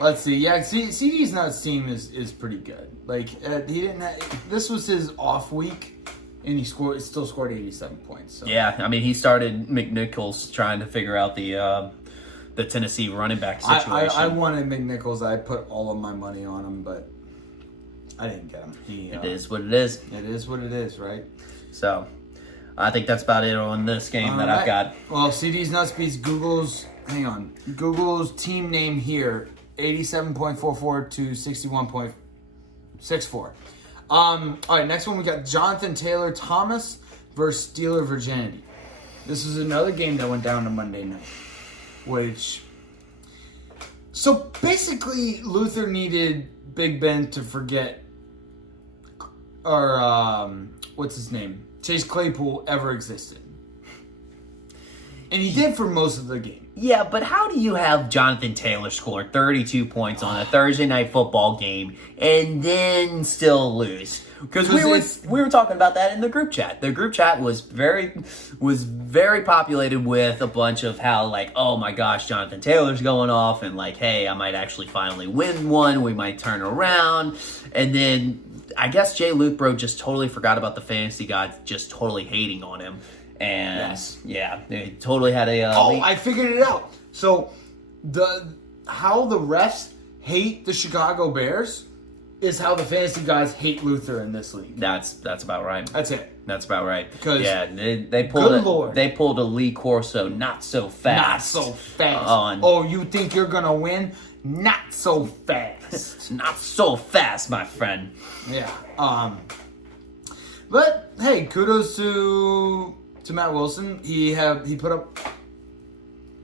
Let's see. Yeah, CD's Nuts team is pretty good. Like he didn't. This was his off week, and he still scored 87 points. So. Yeah, I mean, he started McNichols trying to figure out the Tennessee running back situation. I wanted McNichols. I put all of my money on him, but I didn't get him. It is what it is. It is what it is, right? So, I think that's about it on this game that I've got. Well, CD's Nuts beats Google's. Hang on, Google's team name here. 87.44 to 61.64. All right, next one we got Jonathan Taylor Thomas versus Steeler Virginity. This is another game that went down to Monday night. So basically, Luther needed Big Ben to forget, or what's his name? Chase Claypool ever existed. And he did for most of the game. Yeah, but how do you have Jonathan Taylor score 32 points on a Thursday night football game and then still lose? Because we were talking about that in the group chat. The group chat was very populated with a bunch of how, like, oh my gosh, Jonathan Taylor's going off, and like, hey, I might actually finally win one. We might turn around. And then I guess Jay Luthbro just totally forgot about the fantasy gods just totally hating on him. And yeah, they totally had a. I figured it out. So how the refs hate the Chicago Bears is how the fantasy guys hate Luther in this league. That's about right. That's it. That's about right. Because they pulled a Lee Corso not so fast. Not so fast. Oh, you think you're gonna win? Not so fast. Not so fast, my friend. Yeah. But hey, kudos to Matt Wilson. He put up,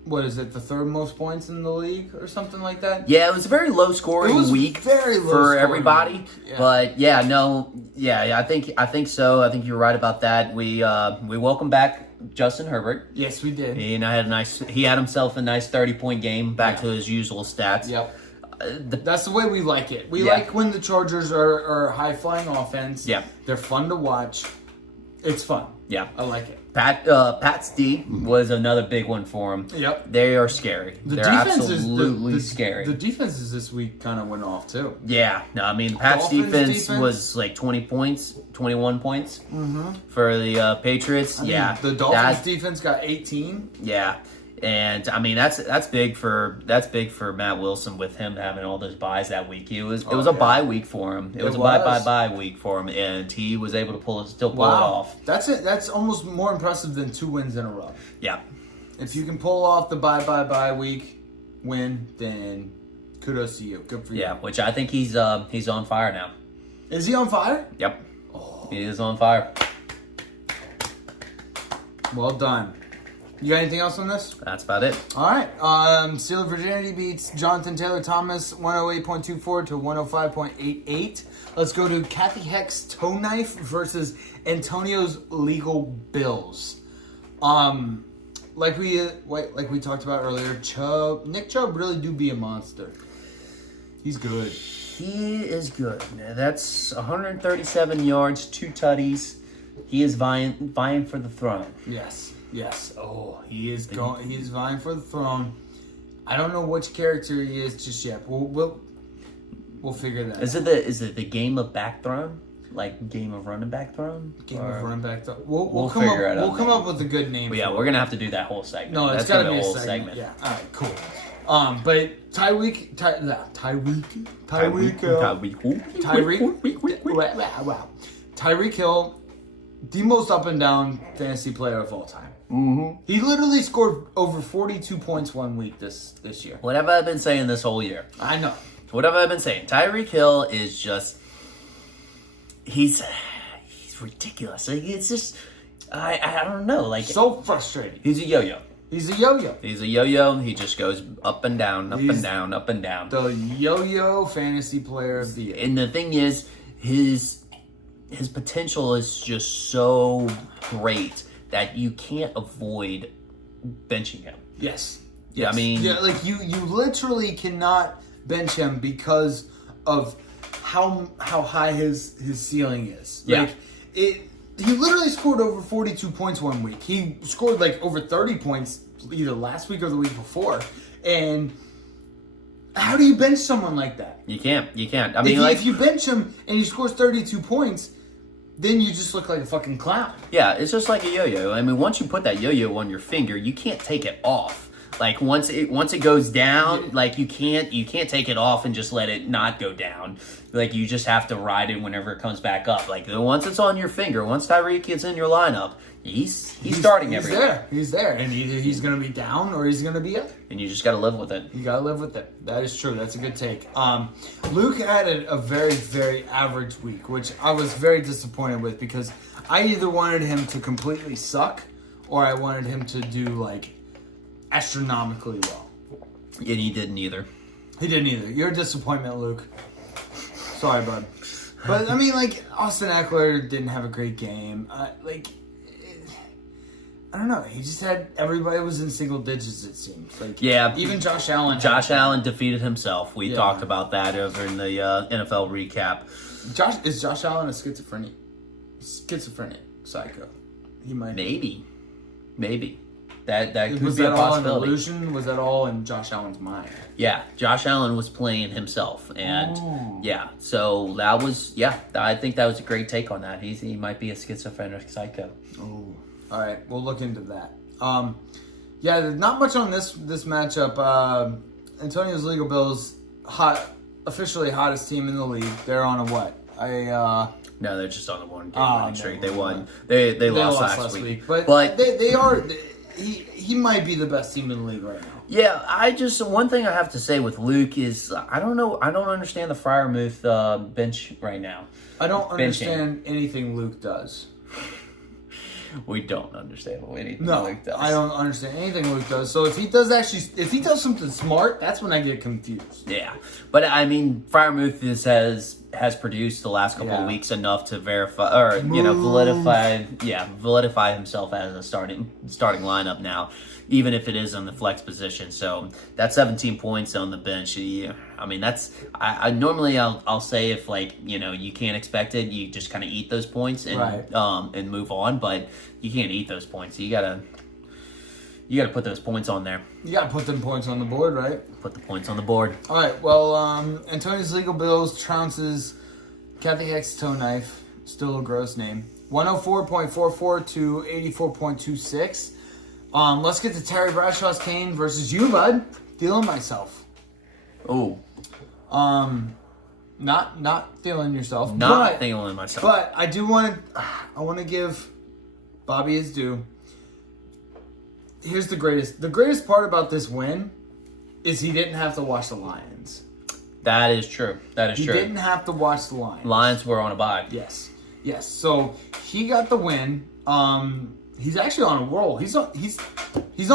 what is it, the third most points in the league or something like that? Yeah, it was a very low scoring week for everybody. Yeah. But I think so. I think you're right about that. We welcome back Justin Herbert. Yes, we did. He had himself a nice 30-point game back to his usual stats. Yep. That's the way we like it. We like when the Chargers are high-flying offense. Yeah. They're fun to watch. It's fun. Yeah. I like it. Pat's D was another big one for him. Yep. They are scary. They're absolutely scary. The defenses this week kind of went off too. Yeah. No, I mean, Pat's defense was like 20 points, 21 points for the Patriots. The Dolphins defense got 18. Yeah. And I mean that's big for Matt Wilson with him having all those buys that week. It was a bye week for him. It was a bye week for him, and he was able to pull it off. That's it. That's almost more impressive than 2 wins in a row. Yeah. If you can pull off the bye week win, then kudos to you. Good for you. Yeah, which I think he's on fire now. Is he on fire? Yep. He is on fire. Well done. You got anything else on this? That's about it. All right. Steeler Virginity beats Jonathan Taylor Thomas 108.24 to 105.88. Let's go to Kathy Heck's Toe Knife versus Antonio's Legal Bills. Like we talked about earlier, Nick Chubb really do be a monster. He's good. He is good. That's 137 yards, 2 tutties. He is vying for the throne. Yes. Oh, he is going. He is vying for the throne. I don't know which character he is just yet. We'll figure that. Is it the game of back throne, like game of running back throne? Game of running back throne. We'll figure it out. We'll come up with a good name. But yeah, we're gonna have to do that whole segment. No, it's gotta gotta be a whole segment. Yeah. All right. Cool. But Tyreek Hill, the most up and down fantasy player of all time. Mm-hmm. He literally scored over 42 points one week this year. What have I been saying this whole year? I know. What have I been saying? Tyreek Hill is just he's ridiculous. Like, it's just I don't know. Like So frustrating. he's a yo-yo. He's a yo-yo. He's a yo-yo. He just goes up and down, up He's and down, up and down. The yo-yo fantasy player of the year. And the thing is, his potential is just so great that you can't avoid benching him. Yes. Yeah, I mean, Yeah, like you literally cannot bench him because of how high his ceiling is. Yeah. Like he literally scored over 42 points one week. He scored like over 30 points either last week or the week before. And how do you bench someone like that? you can't. I mean, If you bench him and he scores 32 points, then you just look like a fucking clown. yeah, it's just like a yo-yo. I mean, once you put that yo-yo on your finger, you can't take it off. Like once it goes down, like you can't take it off and just let it not go down. Like you just have to ride it whenever it comes back up. Like once it's on your finger, once Tyreek is in your lineup, he's starting he's everything. there. He's there, and either he's gonna be down or he's gonna be up. And you just got to live with it. You gotta live with it. That is true. That's a good take. Luke had a very, very average week, which I was very disappointed with because I either wanted him to completely suck or I wanted him to do like astronomically well. And he didn't either. He didn't either. You're a disappointment, Luke. Sorry, bud. But I mean, like Austin Eckler didn't have a great game. I don't know. He just had everybody was in single digits. It seems like even Josh Allen. Josh Allen defeated himself. We Yeah. talked about that over in the NFL recap. Is Josh Allen a schizophrenic psycho? He might. Maybe. That could Was be a that all an possibility. illusion? Was that all in Josh Allen's mind? Yeah, Josh Allen was playing himself, and Oh. yeah, so that was I think that was a great take on that. He might be a schizophrenic psycho. Oh, all right. We'll look into that. There's not much on this matchup. Antonio's Legal Bills officially hottest team in the league. They're on a what? No, they're just on the one game Oh, winning streak. no. They won. They lost last week. But they are. He might be the best team in the league right now. Yeah, one thing I have to say with Luke is I don't know. I don't understand the Freiermuth bench right now. I don't Benching. understand anything Luke does. We don't understand anything No, Luke does. I don't understand anything Luke does. So if he does something smart, that's when I get confused. Yeah, but I mean, Freiermuth has produced the last couple of Yeah. weeks enough to verify or validify himself as a starting lineup now, even if it is in the flex position. So that 17 points on the bench, I mean that's I normally I'll say if you can't expect it, you just kind of eat those points and Right. And move on, but you can't eat those points. You gotta put those points on there. You got to put them points on the board, right? Put the points on the board. All right. Well, Antonio's Legal Bills trounces Kathy Hex Toe Knife, still a gross name. 104.44 to 84.26. Let's get to Terry Bradshaw's Kane versus you, bud. Feeling myself. Oh, Not feeling yourself. not feeling myself. But I do want to give Bobby his due. Here's the greatest part about this win is he didn't have to watch the Lions. That is true. He didn't have to watch the Lions. Lions were on a bye. Yes. So he got the win. He's actually on a roll. He's on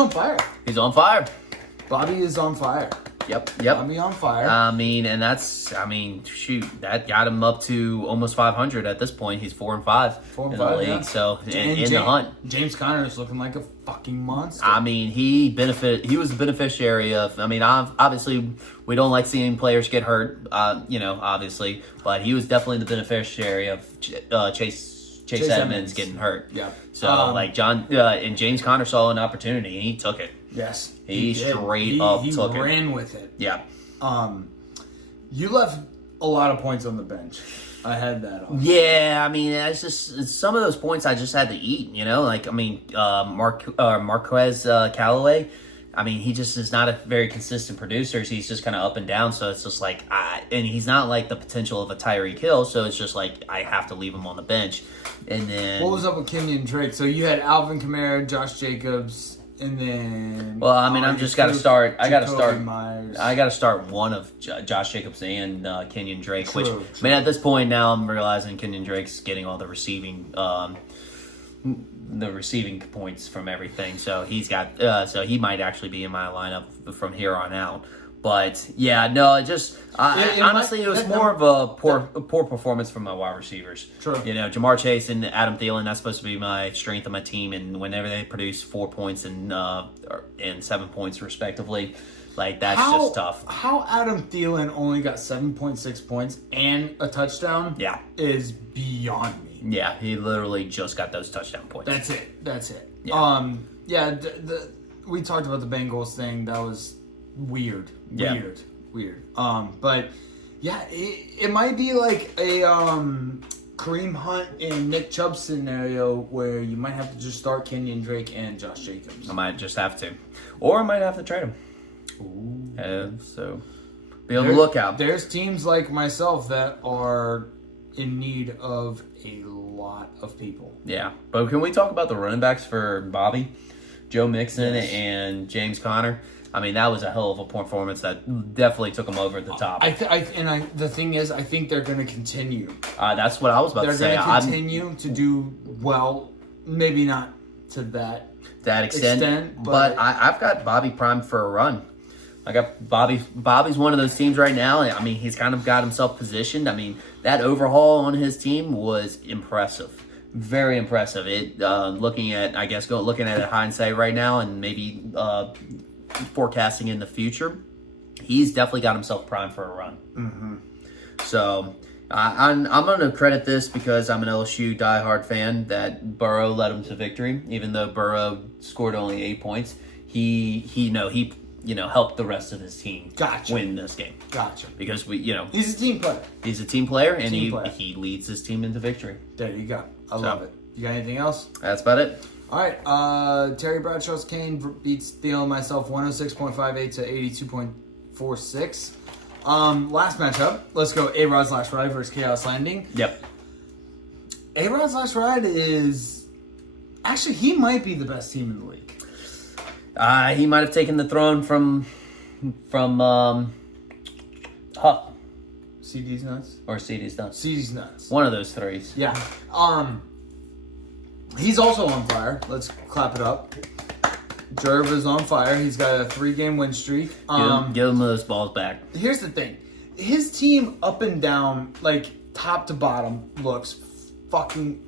fire. He's on fire. Bobby is on fire. Yep. Bobby on fire. Shoot, that got him up to almost 500 at this point. He's 4-5 in the league, yeah. so in the hunt. James Conner is looking like a fucking monster. He was the beneficiary of. Obviously, we don't like seeing players get hurt. Obviously, but he was definitely the beneficiary of Chase Edmonds getting hurt. Yeah. So and James Conner saw an opportunity and he took it. Yes. He did. straight up took it. He ran with it. Yeah. You left a lot of points on the bench. I had that on. Yeah, it's some of those points I just had to eat, Marquez Callaway, he just is not a very consistent producer. So he's just kind of up and down, so it's just and he's not like the potential of a Tyreek Hill, so it's just like I have to leave him on the bench. And then What was up with Kenyon Drake? So you had Alvin Kamara, Josh Jacobs, and then. Well, I mean, I'm just got to start. I got to Jacoby start. Myers. I got to start one of Josh Jacobs and Kenyon Drake. True, Which, true. I mean, at this point now, I'm realizing Kenyon Drake's getting all the receiving points from everything. So he's got. So he might actually be in my lineup from here on out. But yeah, no, it just honestly, it was more of a poor performance from my wide receivers. True. You know, Jamar Chase and Adam Thielen, that's supposed to be my strength of my team, and whenever they produce 4 points and 7 points respectively, like that's just tough. How Adam Thielen only got 7.6 points and a touchdown? Yeah. Is beyond me. Yeah, he literally just got those touchdown points. That's it. Yeah. We talked about the Bengals thing. That was weird. Yeah. Weird. But yeah, it might be like a Kareem Hunt and Nick Chubb scenario where you might have to just start Kenyon Drake and Josh Jacobs. I might just have to, or I might have to trade him. So be on the lookout. There's teams like myself that are in need of a lot of people. Yeah, but can we talk about the running backs for Bobby, Joe Mixon, Yes. and James Conner? I mean, that was a hell of a performance that definitely took them over the top. The thing is, I think they're going to continue. That's what I was about to say. They're going to continue to do well. Maybe not to that extent, but I've got Bobby primed for a run. I got Bobby. Bobby's one of those teams right now. I mean, he's kind of got himself positioned. I mean, that overhaul on his team was impressive, very impressive. It looking at it hindsight right now, and maybe forecasting in the future, he's definitely got himself primed for a run. Mm-hmm. So I'm going to credit this because I'm an LSU diehard fan that Burrow led him to victory, even though Burrow scored only 8 points. He helped the rest of his team win this game. Gotcha. Because he's a team player. He's a team player, and he leads his team into victory. There you go. I love it. You got anything else? That's about it. All right. Terry Bradshaw's Kane beats Theo and myself 106.58 to 82.46. Last matchup. Let's go A-Rod/Ride versus Chaos Landing. Yep. A-Rod/Ride is actually, he might be the best team in the league. He might have taken the throne from Huff CD's nuts. or CD's nuts. CD's nuts. One of those threes. Yeah. He's also on fire. Let's clap it up. Jerv is on fire. He's got a 3-game win streak. Give him those balls back. Here's the thing. His team up and down, like top to bottom, looks fucking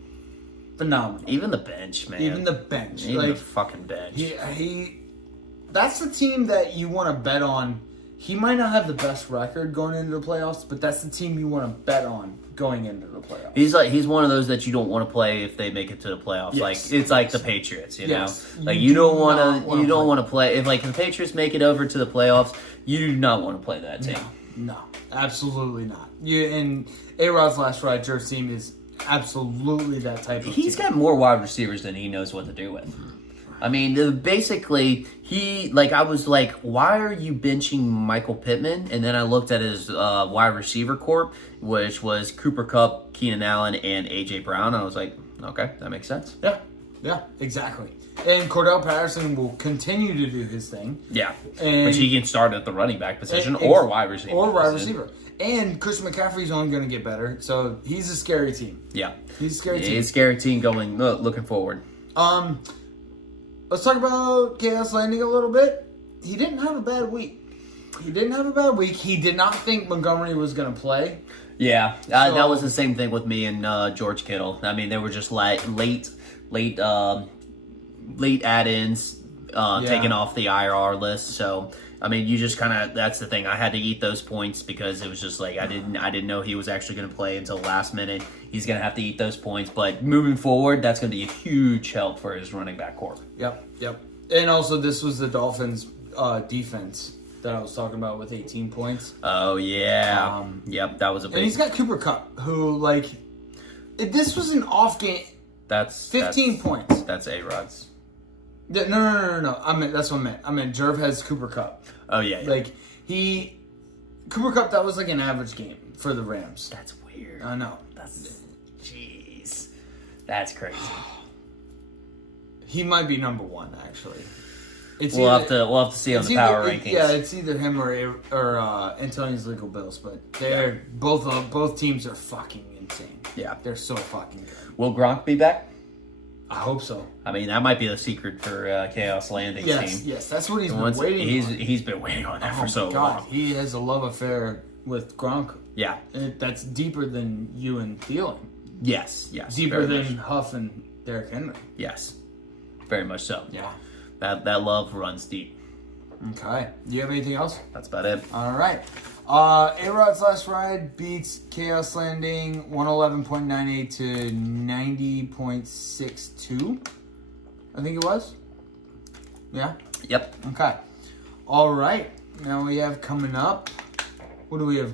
phenomenal. Even the bench, man. Even the bench. Even like, the fucking bench. He that's the team that you want to bet on. He might not have the best record going into the playoffs, but that's the team you want to bet on going into the playoffs. He's one of those that you don't want to play if they make it to the playoffs. Yes. Like it's like the Patriots, you know. Yes. Like You you do don't not want to wanna play if the Patriots make it over to the playoffs. You do not want to play that team. No, absolutely not. And A-Rod/Ride Jerv's team is absolutely that type of He's team. got more wide receivers than he knows what to do with. I mean, basically, I was like, why are you benching Michael Pittman? And then I looked at his wide receiver corp, which was Cooper Kupp, Keenan Allen, and A.J. Brown. I was like, okay, that makes sense. Yeah, exactly. And Cordell Patterson will continue to do his thing. Yeah, And which he can start at the running back position or wide receiver. Or wide receiver. And Christian McCaffrey's only going to get better, so he's a scary team. Yeah. He's a scary team. He's a scary team looking forward. Let's talk about Chaos Landing a little bit. He didn't have a bad week. He did not think Montgomery was going to play. Yeah, that was the same thing with me and George Kittle. I mean, they were just late add-ins taken off the IR list. So, I mean, you just kind of, that's the thing. I had to eat those points because it was just like I didn't know he was actually going to play until last minute. He's going to have to eat those points. But moving forward, that's going to be a huge help for his running back corps. Yep. And also, this was the Dolphins' defense that I was talking about with 18 points. Oh, yeah. Yep, that was a big... And he's got Cooper Kupp, who, this was an off game. That's 15 points. That's A-Rod's. No. That's what I meant. I meant Jerv has Cooper Kupp. Oh, yeah. Cooper Kupp, that was like an average game for the Rams. That's weird. I know. Jeez. That's crazy. He might be number one, actually. It's we'll have either- to see on it's the power either- rankings. Yeah, it's either him or Antonio's Legal Bills, but they're both teams are fucking insane. Yeah. They're so fucking good. Will Gronk be back? I hope so. I mean, that might be the secret for Chaos Landing's Yes, team. yes, that's what he's been waiting on. He's been waiting on that Oh for so my God, long. he has a love affair with Gronk. Yeah. That's deeper than you and Thielen. Yes. Deeper very than much. Huff and Derrick Henry. Yes. Very much so. Yeah. That love runs deep. Okay. Do you have anything else? That's about it. All right. A-Rod's Last Ride beats Chaos Landing 111.98 to 90.62. I think it was. Yeah. Yep. Okay. All right. Now we have coming up. What do we have?